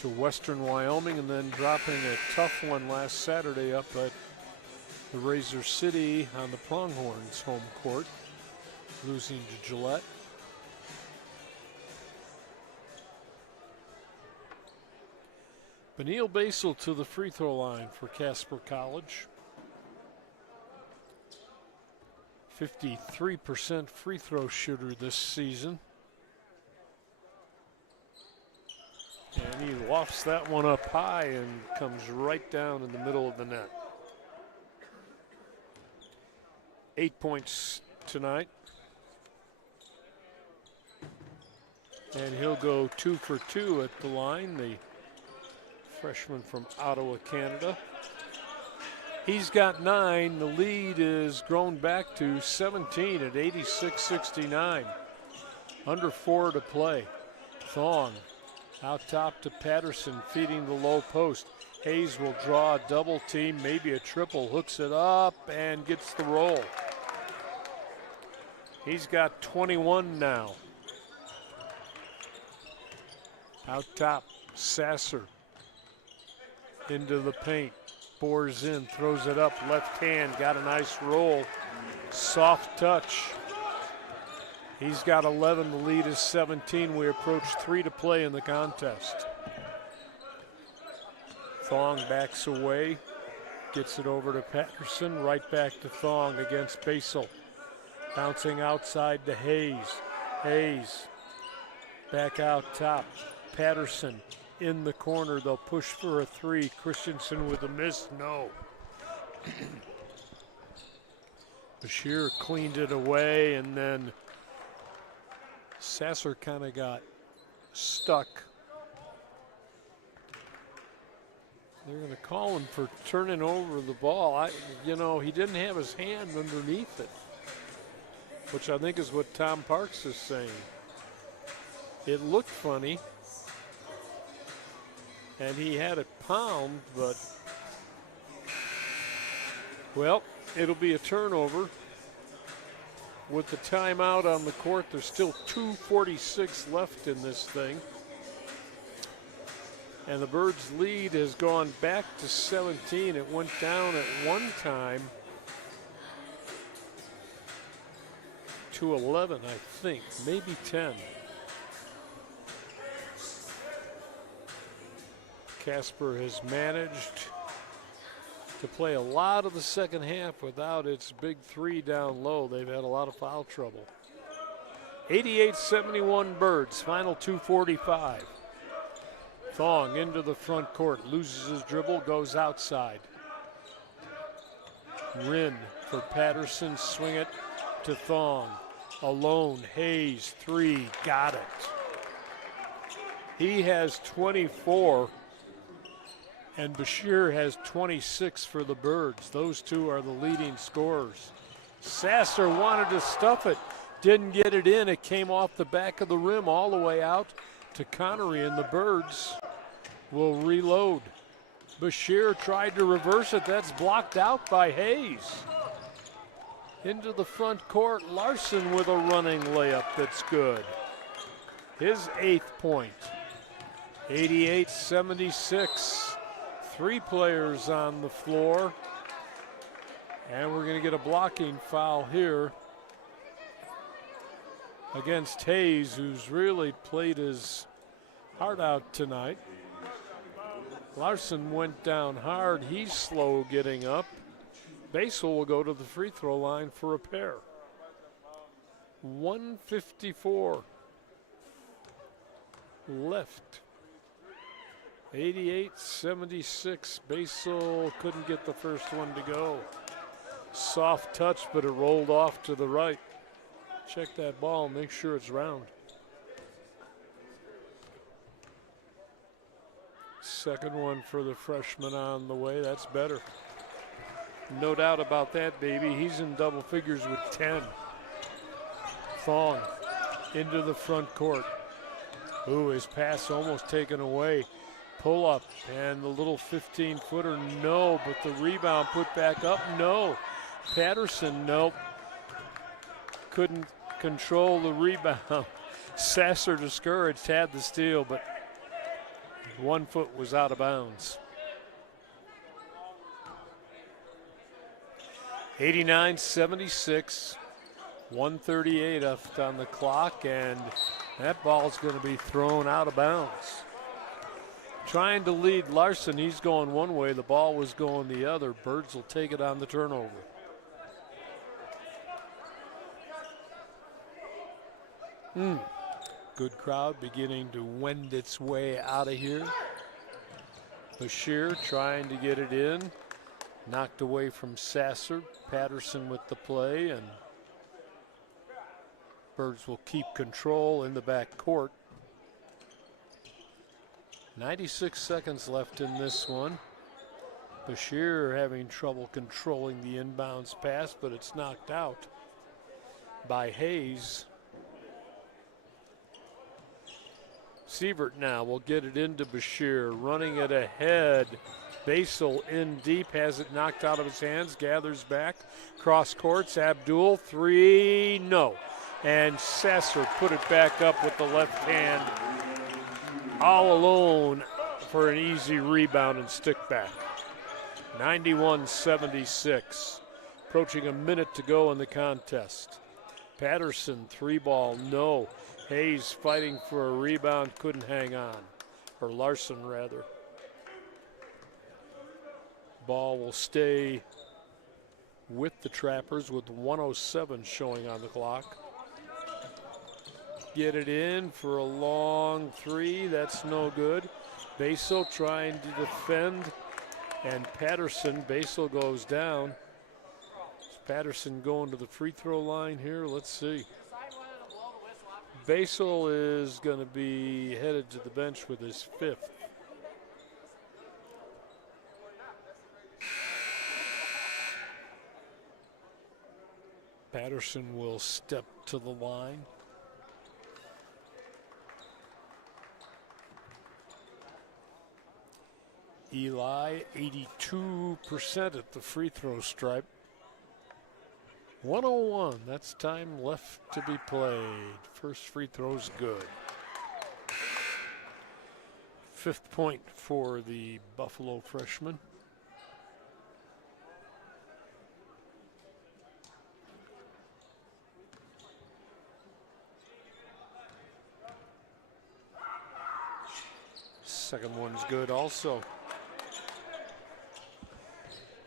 to Western Wyoming, and then dropping a tough one last Saturday up at the Razor City on the Pronghorns home court, losing to Gillette. Benil Basel to the free throw line for Casper College. 53% free throw shooter this season. And he wafts that one up high and comes right down in the middle of the net. 8 points tonight. And he'll go 2 for 2 at the line, the freshman from Ottawa, Canada. He's got 9. The lead is grown back to 17 at 86-69. Under 4 to play. Thong out top to Patterson, feeding the low post. Hayes will draw a double team, maybe a triple, hooks it up and gets the roll. He's got 21 now. Out top, Sasser into the paint, bores in, throws it up, left hand, got a nice roll, soft touch. He's got 11, the lead is 17. We approach 3 to play in the contest. Thong backs away, gets it over to Patterson, right back to Thong against Basel. Bouncing outside to Hayes. Hayes back out top. Patterson in the corner. They'll push for a 3. Christensen with a miss. No. Bashir cleaned it away, and then Sasser kind of got stuck. They're going to call him for turning over the ball. He didn't have his hand underneath it, which I think is what Tom Parks is saying. It looked funny, and he had it palmed, but, well, it'll be a turnover. With the timeout on the court, there's still 2:46 left in this thing. And the Birds' lead has gone back to 17. It went down at one time to 11, I think, maybe 10. Casper has managed to play a lot of the second half without its big 3 down low. They've had a lot of foul trouble. 88-71 Birds, final 2:45. Thong into the front court, loses his dribble, goes outside. Rinn for Patterson, swing it to Thong. Alone, Hayes, 3, got it. He has 24, and Bashir has 26 for the Birds. Those two are the leading scorers. Sasser wanted to stuff it, didn't get it in. It came off the back of the rim all the way out to Connery, and the Birds will reload. Bashir tried to reverse it. That's blocked out by Hayes. Into the front court, Larson with a running layup that's good. His 8th point. 88-76. 3 players on the floor. And we're going to get a blocking foul here against Hayes, who's really played his heart out tonight. Larson went down hard. He's slow getting up. Basel will go to the free throw line for a pair. 1:54 left. 88-76. Basel couldn't get the first one to go. Soft touch, but it rolled off to the right. Check that ball, make sure it's round. Second one for the freshman on the way. That's better. No doubt about that, baby. He's in double figures with 10. Thong into the front court. Ooh, his pass almost taken away. Pull up and the little 15-footer, no, but the rebound put back up, no. Patterson, nope. Couldn't control the rebound. Sasser discouraged, had the steal, but 1 foot was out of bounds. 89-76, 1:38 left on the clock, and that ball's going to be thrown out of bounds. Trying to lead Larson, he's going one way, the ball was going the other. Birds will take it on the turnover. Good crowd beginning to wend its way out of here. Bashir trying to get it in. Knocked away from Sasser. Patterson with the play, and Birds will keep control in the back court. 96 seconds left in this one. Bashir having trouble controlling the inbounds pass, but it's knocked out by Hayes. Sievert now will get it into Bashir, running it ahead. Basel in deep, has it knocked out of his hands, gathers back, cross courts, Abdul, three, no. And Sasser put it back up with the left hand, all alone for an easy rebound and stick back. 91-76, approaching a minute to go in the contest. Patterson, three ball, no. Hayes fighting for a rebound, couldn't hang on, or Larson rather. Ball will stay with the Trappers with 1:07 showing on the clock. Get it in for a long three, that's no good. Basel trying to defend, and Patterson, Basel goes down. Is Patterson going to the free throw line here? Let's see. Basel is going to be headed to the bench with his fifth. Patterson will step to the line. Eli, 82% at the free throw stripe. 1:01, that's time left to be played. First free throw's good. Fifth point for the Buffalo freshman. Second one's good also.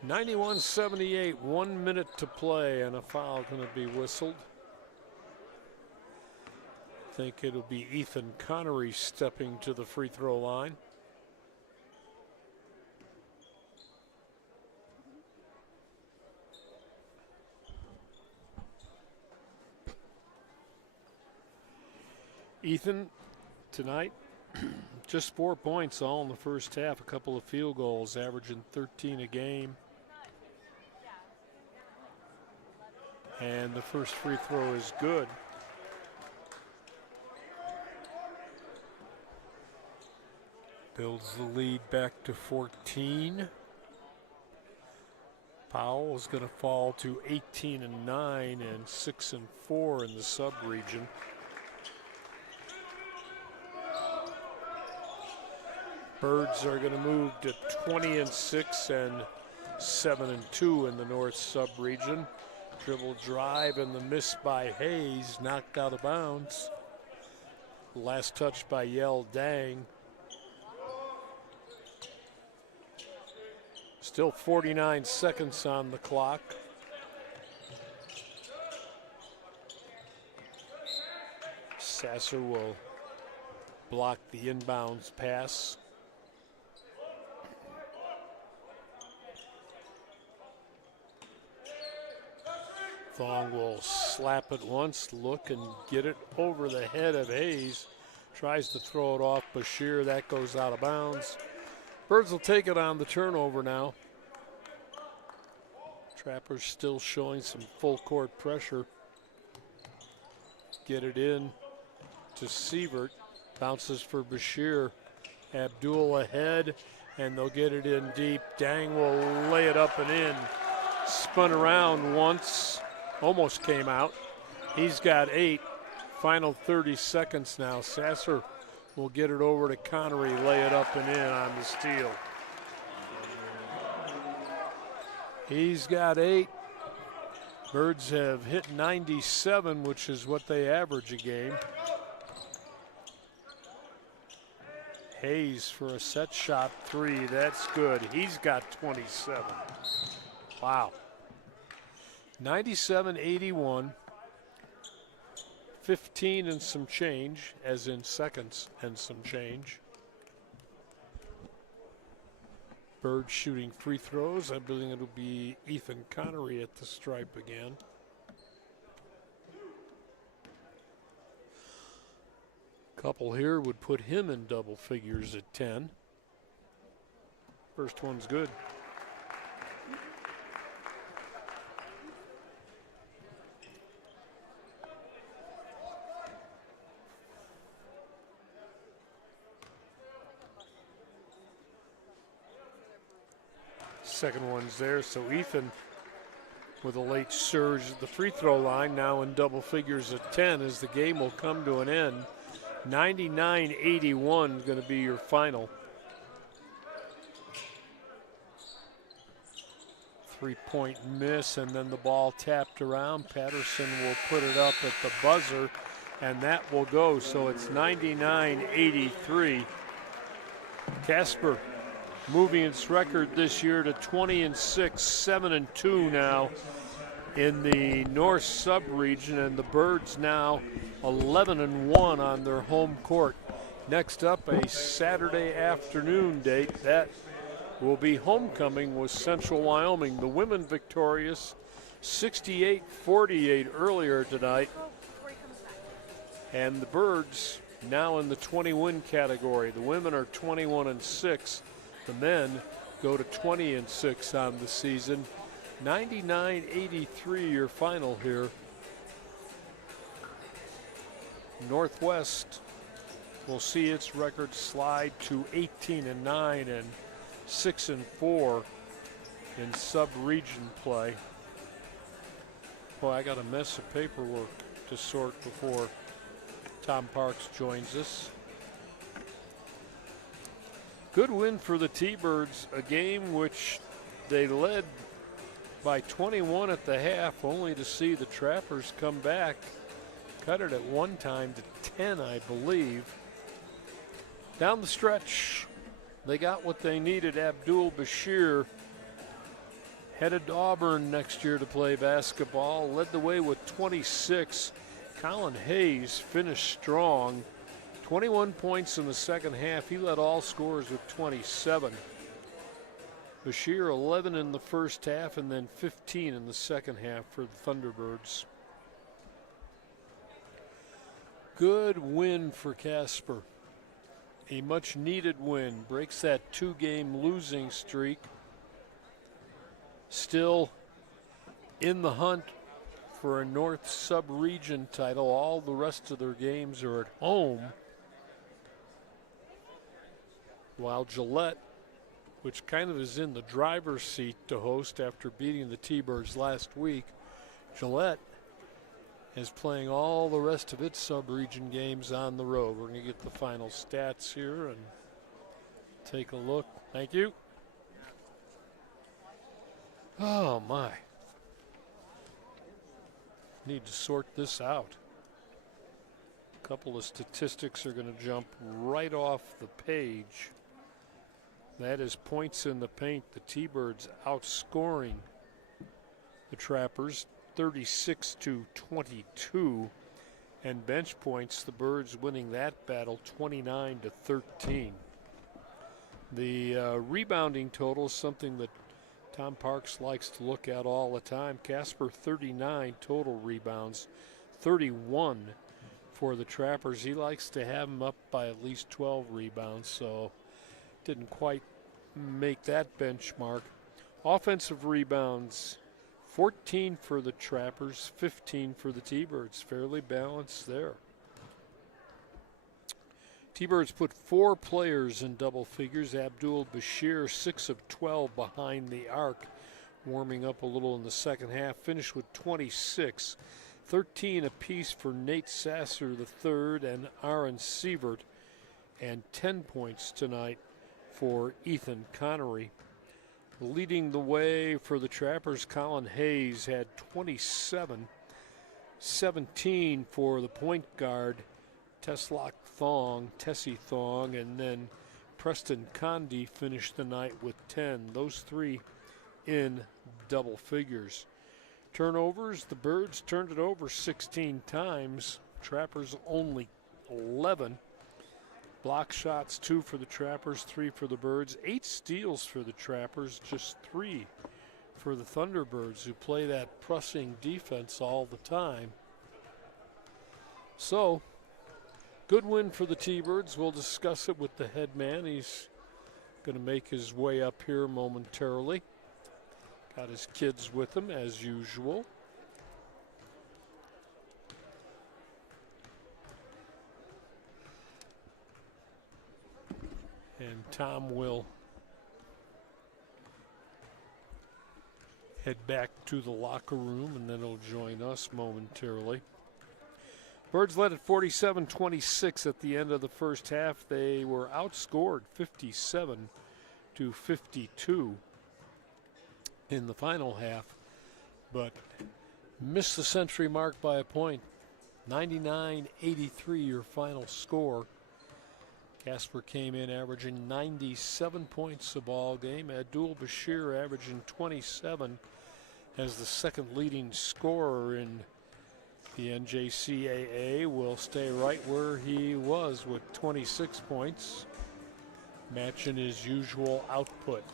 91-78, 1 minute to play, and a foul going to be whistled. I think it'll be Ethan Connery stepping to the free throw line. Ethan tonight, just 4 points all in the first half, a couple of field goals, averaging 13 a game. And the first free throw is good. Builds the lead back to 14. Powell is going to fall to 18-9 and 6-4 in the sub-region. Birds are going to move to 20-6 and 7-2 in the north sub-region. Dribble drive and the miss by Hayes, knocked out of bounds. Last touch by Yell Dang. Still 49 seconds on the clock. Sasser will block the inbounds pass. Thong will slap it once, look and get it over the head of Hayes. Tries to throw it off Bashir, that goes out of bounds. Birds will take it on the turnover now. Trappers still showing some full court pressure. Get it in to Sievert, bounces for Bashir. Abdul ahead, and they'll get it in deep. Dang will lay it up and in. Spun around once. Almost came out. He's got 8. Final 30 seconds now. Sasser will get it over to Connery, lay it up and in on the steal. He's got 8. Birds have hit 97, which is what they average a game. Hayes for a set shot 3. That's good. He's got 27. Wow. 97-81, 15 and some change, as in seconds and some change. Bird shooting free throws. I believe it'll be Ethan Connery at the stripe again. Couple here would put him in double figures at 10. First one's good. Second one's there, so Ethan with a late surge at the free throw line, now in double figures at 10 as the game will come to an end. 99-81 is going to be your final. 3-point miss, and then the ball tapped around. Patterson will put it up at the buzzer, and that will go. So it's 99-83. Casper moving its record this year to 20-6, 7-2 now in the North sub-region, and the Birds now 11-1 on their home court. Next up, a Saturday afternoon date. That will be homecoming with Central Wyoming. The women victorious 68-48 earlier tonight. And the Birds now in the 20-win category. The women are 21-6. The men go to 20-6 on the season. 99-83 your final here. Northwest will see its record slide to 18-9 and 6-4 in sub-region play. Boy, I got a mess of paperwork to sort before Tom Parks joins us. Good win for the T-Birds, a game which they led by 21 at the half, only to see the Trappers come back, cut it at one time to 10, I believe. Down the stretch, they got what they needed. Abdul Bashir headed to Auburn next year to play basketball, led the way with 26. Colin Hayes finished strong. 21 points in the second half. He led all scorers with 27. Bashir 11 in the first half and then 15 in the second half for the Thunderbirds. Good win for Casper. A much needed win. Breaks that 2-game losing streak. Still in the hunt for a North sub-region title. All the rest of their games are at home. While Gillette, which kind of is in the driver's seat to host after beating the T-Birds last week, Gillette is playing all the rest of its sub-region games on the road. We're going to get the final stats here and take a look. Thank you. Oh, my. Need to sort this out. A couple of statistics are going to jump right off the page. That is points in the paint. The T-Birds outscoring the Trappers 36-22, and bench points, the Birds winning that battle 29-13. The rebounding total is something that Tom Parks likes to look at all the time. Casper 39 total rebounds, 31 for the Trappers. He likes to have them up by at least 12 rebounds, so didn't quite make that benchmark. Offensive rebounds, 14 for the Trappers, 15 for the T-Birds. Fairly balanced there. T-Birds put 4 players in double figures. Abdul Bashir, 6 of 12 behind the arc, warming up a little in the second half. Finished with 26. 13 apiece for Nate Sasser III and Aaron Sievert, and 10 points tonight for Ethan Connery. Leading the way for the Trappers, Colin Hayes had 27. 17 for the point guard, Tessie Thong, and then Preston Condi finished the night with 10. Those three in double figures. Turnovers, the Birds turned it over 16 times. Trappers only 11. Block shots, 2 for the Trappers, 3 for the Birds. 8 steals for the Trappers, just 3 for the Thunderbirds, who play that pressing defense all the time. So, good win for the T-Birds. We'll discuss it with the head man. He's going to make his way up here momentarily. Got his kids with him as usual. And Tom will head back to the locker room, and then he'll join us momentarily. Birds led at 47-26 at the end of the first half. They were outscored 57-52 in the final half, but missed the century mark by a point. 99-83 your final score. Casper came in averaging 97 points a ball game. Abdul Bashir averaging 27 as the second leading scorer in the NJCAA. Will stay right where he was with 26 points, matching his usual output.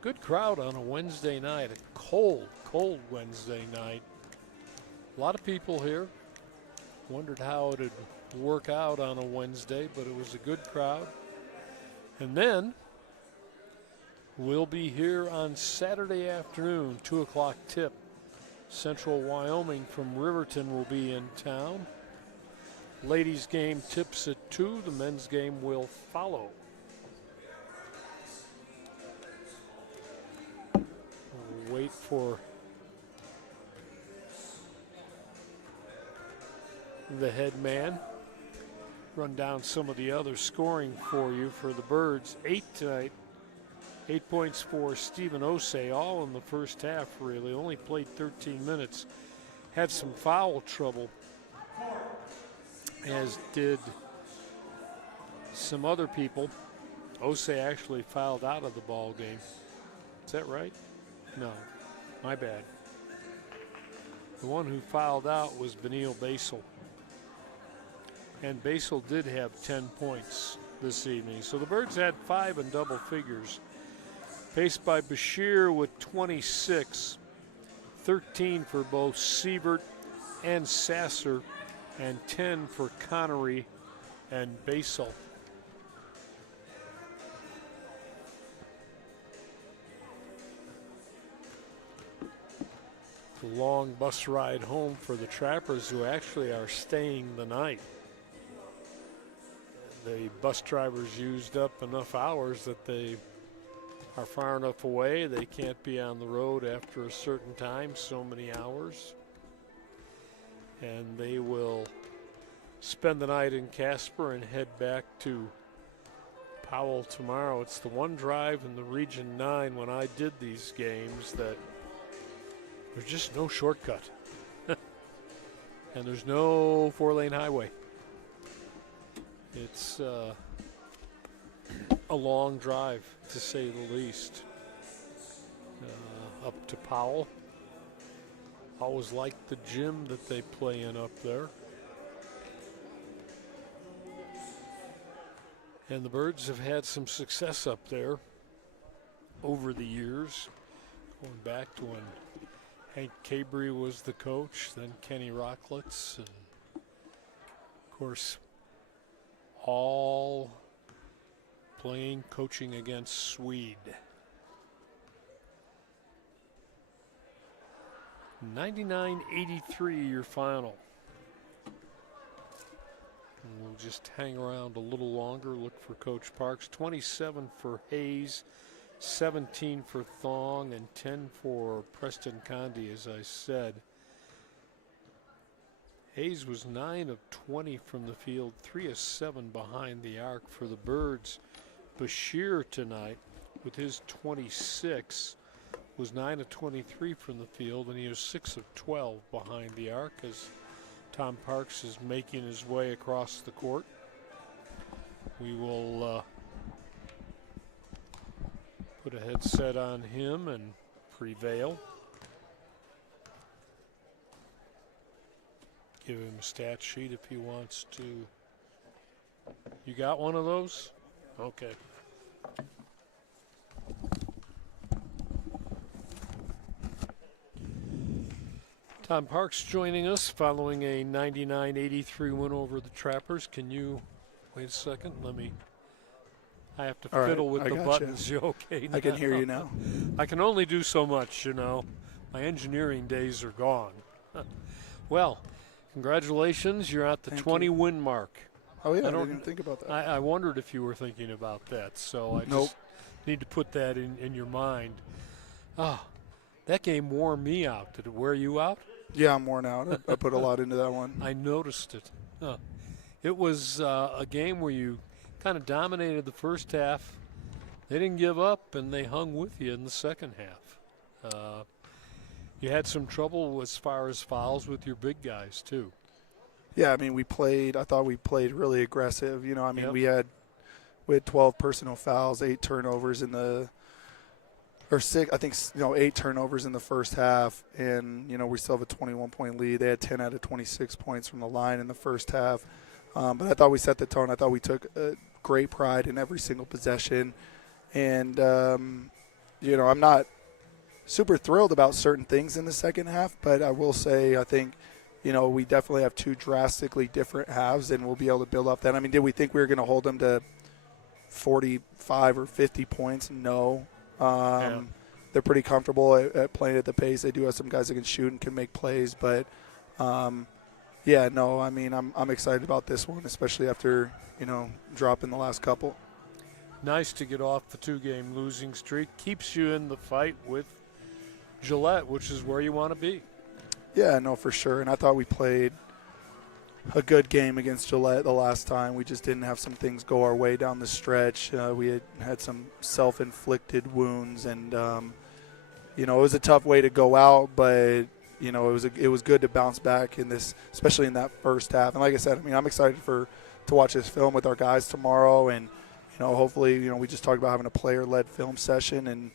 Good crowd on a Wednesday night, a cold, cold Wednesday night. A lot of people here. Wondered how it would work out on a Wednesday, but it was a good crowd. And then we'll be here on Saturday afternoon, 2 o'clock tip. Central Wyoming from Riverton will be in town. Ladies game tips at 2. The men's game will follow. We'll wait for the head man. Run down some of the other scoring for you for the Birds. 8 tonight. 8 points for Stephen Osei, all in the first half, really. Only played 13 minutes. Had some foul trouble, as did some other people. Osei actually fouled out of the ball game. Is that right? No, my bad. The one who fouled out was Benil Basel. And Basel did have 10 points this evening. So the Birds had 5 in double figures. Paced by Bashir with 26, 13 for both Siebert and Sasser, and 10 for Connery and Basel. The long bus ride home for the Trappers, who actually are staying the night. The bus drivers used up enough hours that they are far enough away. They can't be on the road after a certain time, so many hours. And they will spend the night in Casper and head back to Powell tomorrow. It's the one drive in the Region 9 when I did these games that there's just no shortcut. And there's no 4-lane highway. It's a long drive, to say the least, up to Powell. Always liked the gym that they play in up there. And the Birds have had some success up there over the years, going back to when Hank Cabry was the coach, then Kenny Rocklitz, and of course all coaching against Swede. 99-83 your final. And we'll just hang around a little longer, look for Coach Parks. 27 for Hayes, 17 for Thong, and 10 for Preston Condi, as I said. Hayes was 9 of 20 from the field, 3 of 7 behind the arc for the Birds. Bashir tonight, with his 26, was 9 of 23 from the field, and he was 6 of 12 behind the arc as Tom Parks is making his way across the court. We will put a headset on him and prevail. Give him a stat sheet if he wants to You got one of those? Okay. Tom Parks joining us following a 99-83 win over the Trappers. Can you wait a second? I have to fiddle with the buttons. You okay now? I can hear you now. I can only do so much, you know. My engineering days are gone. Well, congratulations. You're at the 20-win mark. Oh, yeah, I didn't even think about that. I wondered if you were thinking about that, so I just need to put that in your mind. Oh, that game wore me out. Did it wear you out? Yeah, I'm worn out. I put a lot into that one. I noticed it. It was a game where you kind of dominated the first half. They didn't give up, and they hung with you in the second half. You had some trouble as far as fouls with your big guys, too. Yeah, I mean, I thought we played really aggressive. You know, I mean, Yep. we had 12 personal fouls, 8 turnovers in the – or 6, I think, 8 turnovers in the first half. And, we still have a 21-point lead. They had 10 out of 26 points from the line in the first half. But I thought we set the tone. I thought we took great pride in every single possession. And, I'm not super thrilled about certain things in the second half, but I will say I think – we definitely have 2 drastically different halves, and we'll be able to build off that. I mean, did we think we were going to hold them to 45 or 50 points? No. They're pretty comfortable at playing at the pace. They do have some guys that can shoot and can make plays, but, I'm excited about this one, especially after, dropping the last couple. Nice to get off the 2-game losing streak. Keeps you in the fight with Gillette, which is where you want to be. Yeah, no, for sure. And I thought we played a good game against Gillette the last time. We just didn't have some things go our way down the stretch. We had some self-inflicted wounds, and it was a tough way to go out, but it was good to bounce back in this, especially in that first half. And like I said, I mean, I'm excited to watch this film with our guys tomorrow, and hopefully, we just talked about having a player-led film session, and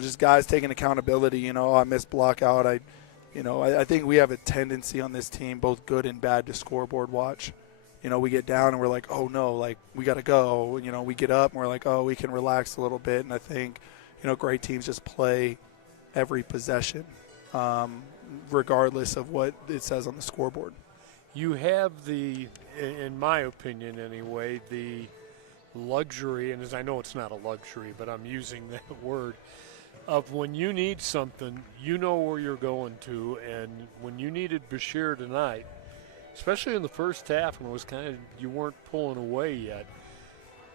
just guys taking accountability. I missed block out. I think we have a tendency on this team, both good and bad, to scoreboard watch. We get down and we're like, oh, no, like, we got to go. We get up and we're like, oh, we can relax a little bit. And I think, great teams just play every possession, regardless of what it says on the scoreboard. You have in my opinion anyway, the luxury, and as I know it's not a luxury, but I'm using that word, of when you need something, you know where you're going to. And when you needed Bashir tonight, especially in the first half when it was you weren't pulling away yet,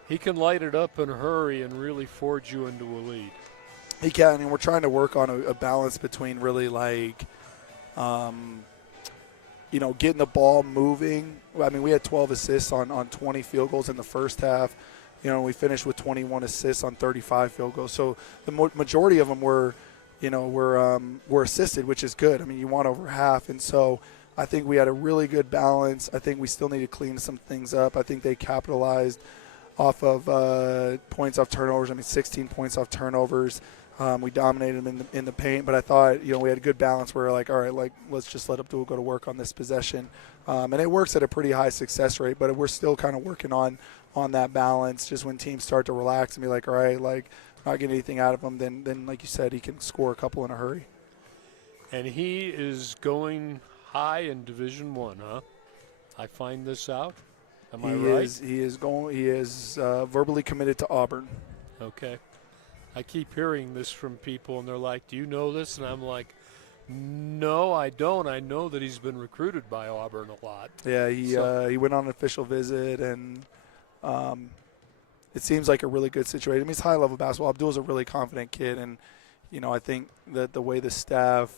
he can light it up in a hurry and really forge you into a lead. He can, and we're trying to work on a balance between really getting the ball moving. I mean, we had 12 assists on 20 field goals in the first half. We finished with 21 assists on 35 field goals. So the majority of them were assisted, which is good. I mean, you want over half. And so I think we had a really good balance. I think we still need to clean some things up. I think they capitalized off of points off turnovers. I mean, 16 points off turnovers. We dominated them in the paint. But I thought, we had a good balance where we're like, all right, like, let's just let Abdul go to work on this possession. And it works at a pretty high success rate, but we're still kind of working on that balance. Just when teams start to relax and be like, all right, like, not getting anything out of him, then like you said, he can score a couple in a hurry. And he is going high in Division I, huh? I find this out. Am I right? He is verbally committed to Auburn. Okay. I keep hearing this from people, and they're like, do you know this? And I'm like, no, I don't. I know that he's been recruited by Auburn a lot. Yeah, he went on an official visit, and it seems like a really good situation. I mean, it's high-level basketball. Abdul's a really confident kid, and, I think that the way the staff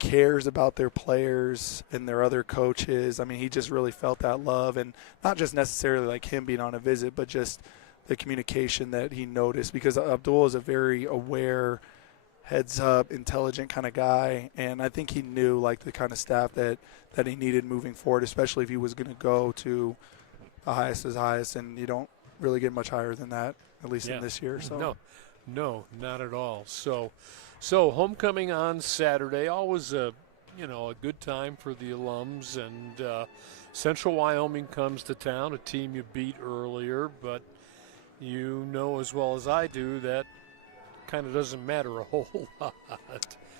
cares about their players and their other coaches, I mean, he just really felt that love, and not just necessarily like him being on a visit, but just the communication that he noticed, because Abdul is a very aware, heads-up, intelligent kind of guy, and I think he knew, like, the kind of staff that he needed moving forward, especially if he was going to go to the highest is highest, and you don't really get much higher than that, at least in this year. So No, not at all. So homecoming on Saturday, always a a good time for the alums. And Central Wyoming comes to town, a team you beat earlier, but you know as well as I do that kind of doesn't matter a whole lot,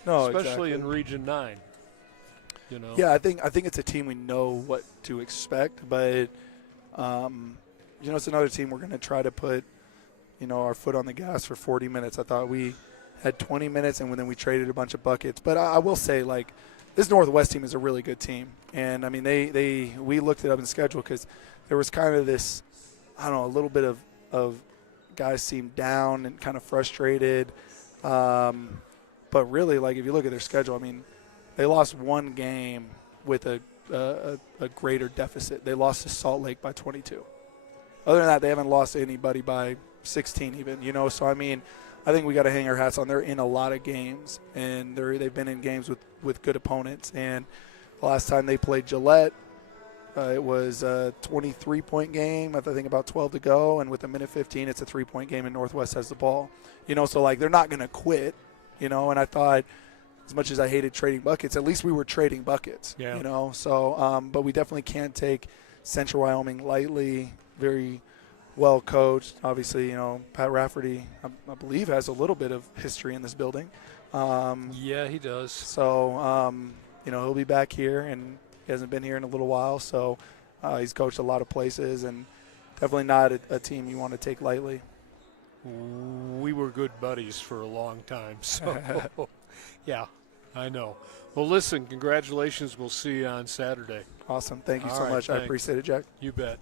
No, especially exactly. in Region 9. Yeah, I think it's a team we know what to expect, but it's another team we're going to try to put our foot on the gas for 40 minutes. I thought we had 20 minutes, and then we traded a bunch of buckets. But I will say, like, this Northwest team is a really good team, and I mean we looked it up in schedule because there was kind of this, I don't know, a little bit of guys seemed down and kind of frustrated, but really, like, if you look at their schedule, I mean, they lost one game with a greater deficit. They lost to Salt Lake by 22. Other than that, they haven't lost to anybody by 16 even, So, I mean, I think we got to hang our hats on. They're in a lot of games, and they've been in games with good opponents. And the last time they played Gillette, it was a 23-point game. I think about 12 to go, and with a minute 15, it's a 3-point game, and Northwest has the ball. So, like, they're not going to quit, and I thought, as much as I hated trading buckets, at least we were trading buckets, So, but we definitely can't take Central Wyoming lightly. Very well coached. Obviously, Pat Rafferty, I believe, has a little bit of history in this building. Yeah, he does. So, he'll be back here, and he hasn't been here in a little while. So, he's coached a lot of places, and definitely not a team you want to take lightly. We were good buddies for a long time, so yeah, I know. Well, listen, congratulations. We'll see you on Saturday. Awesome. Thank you All so right, much. thanks. I appreciate it, Jack. You bet.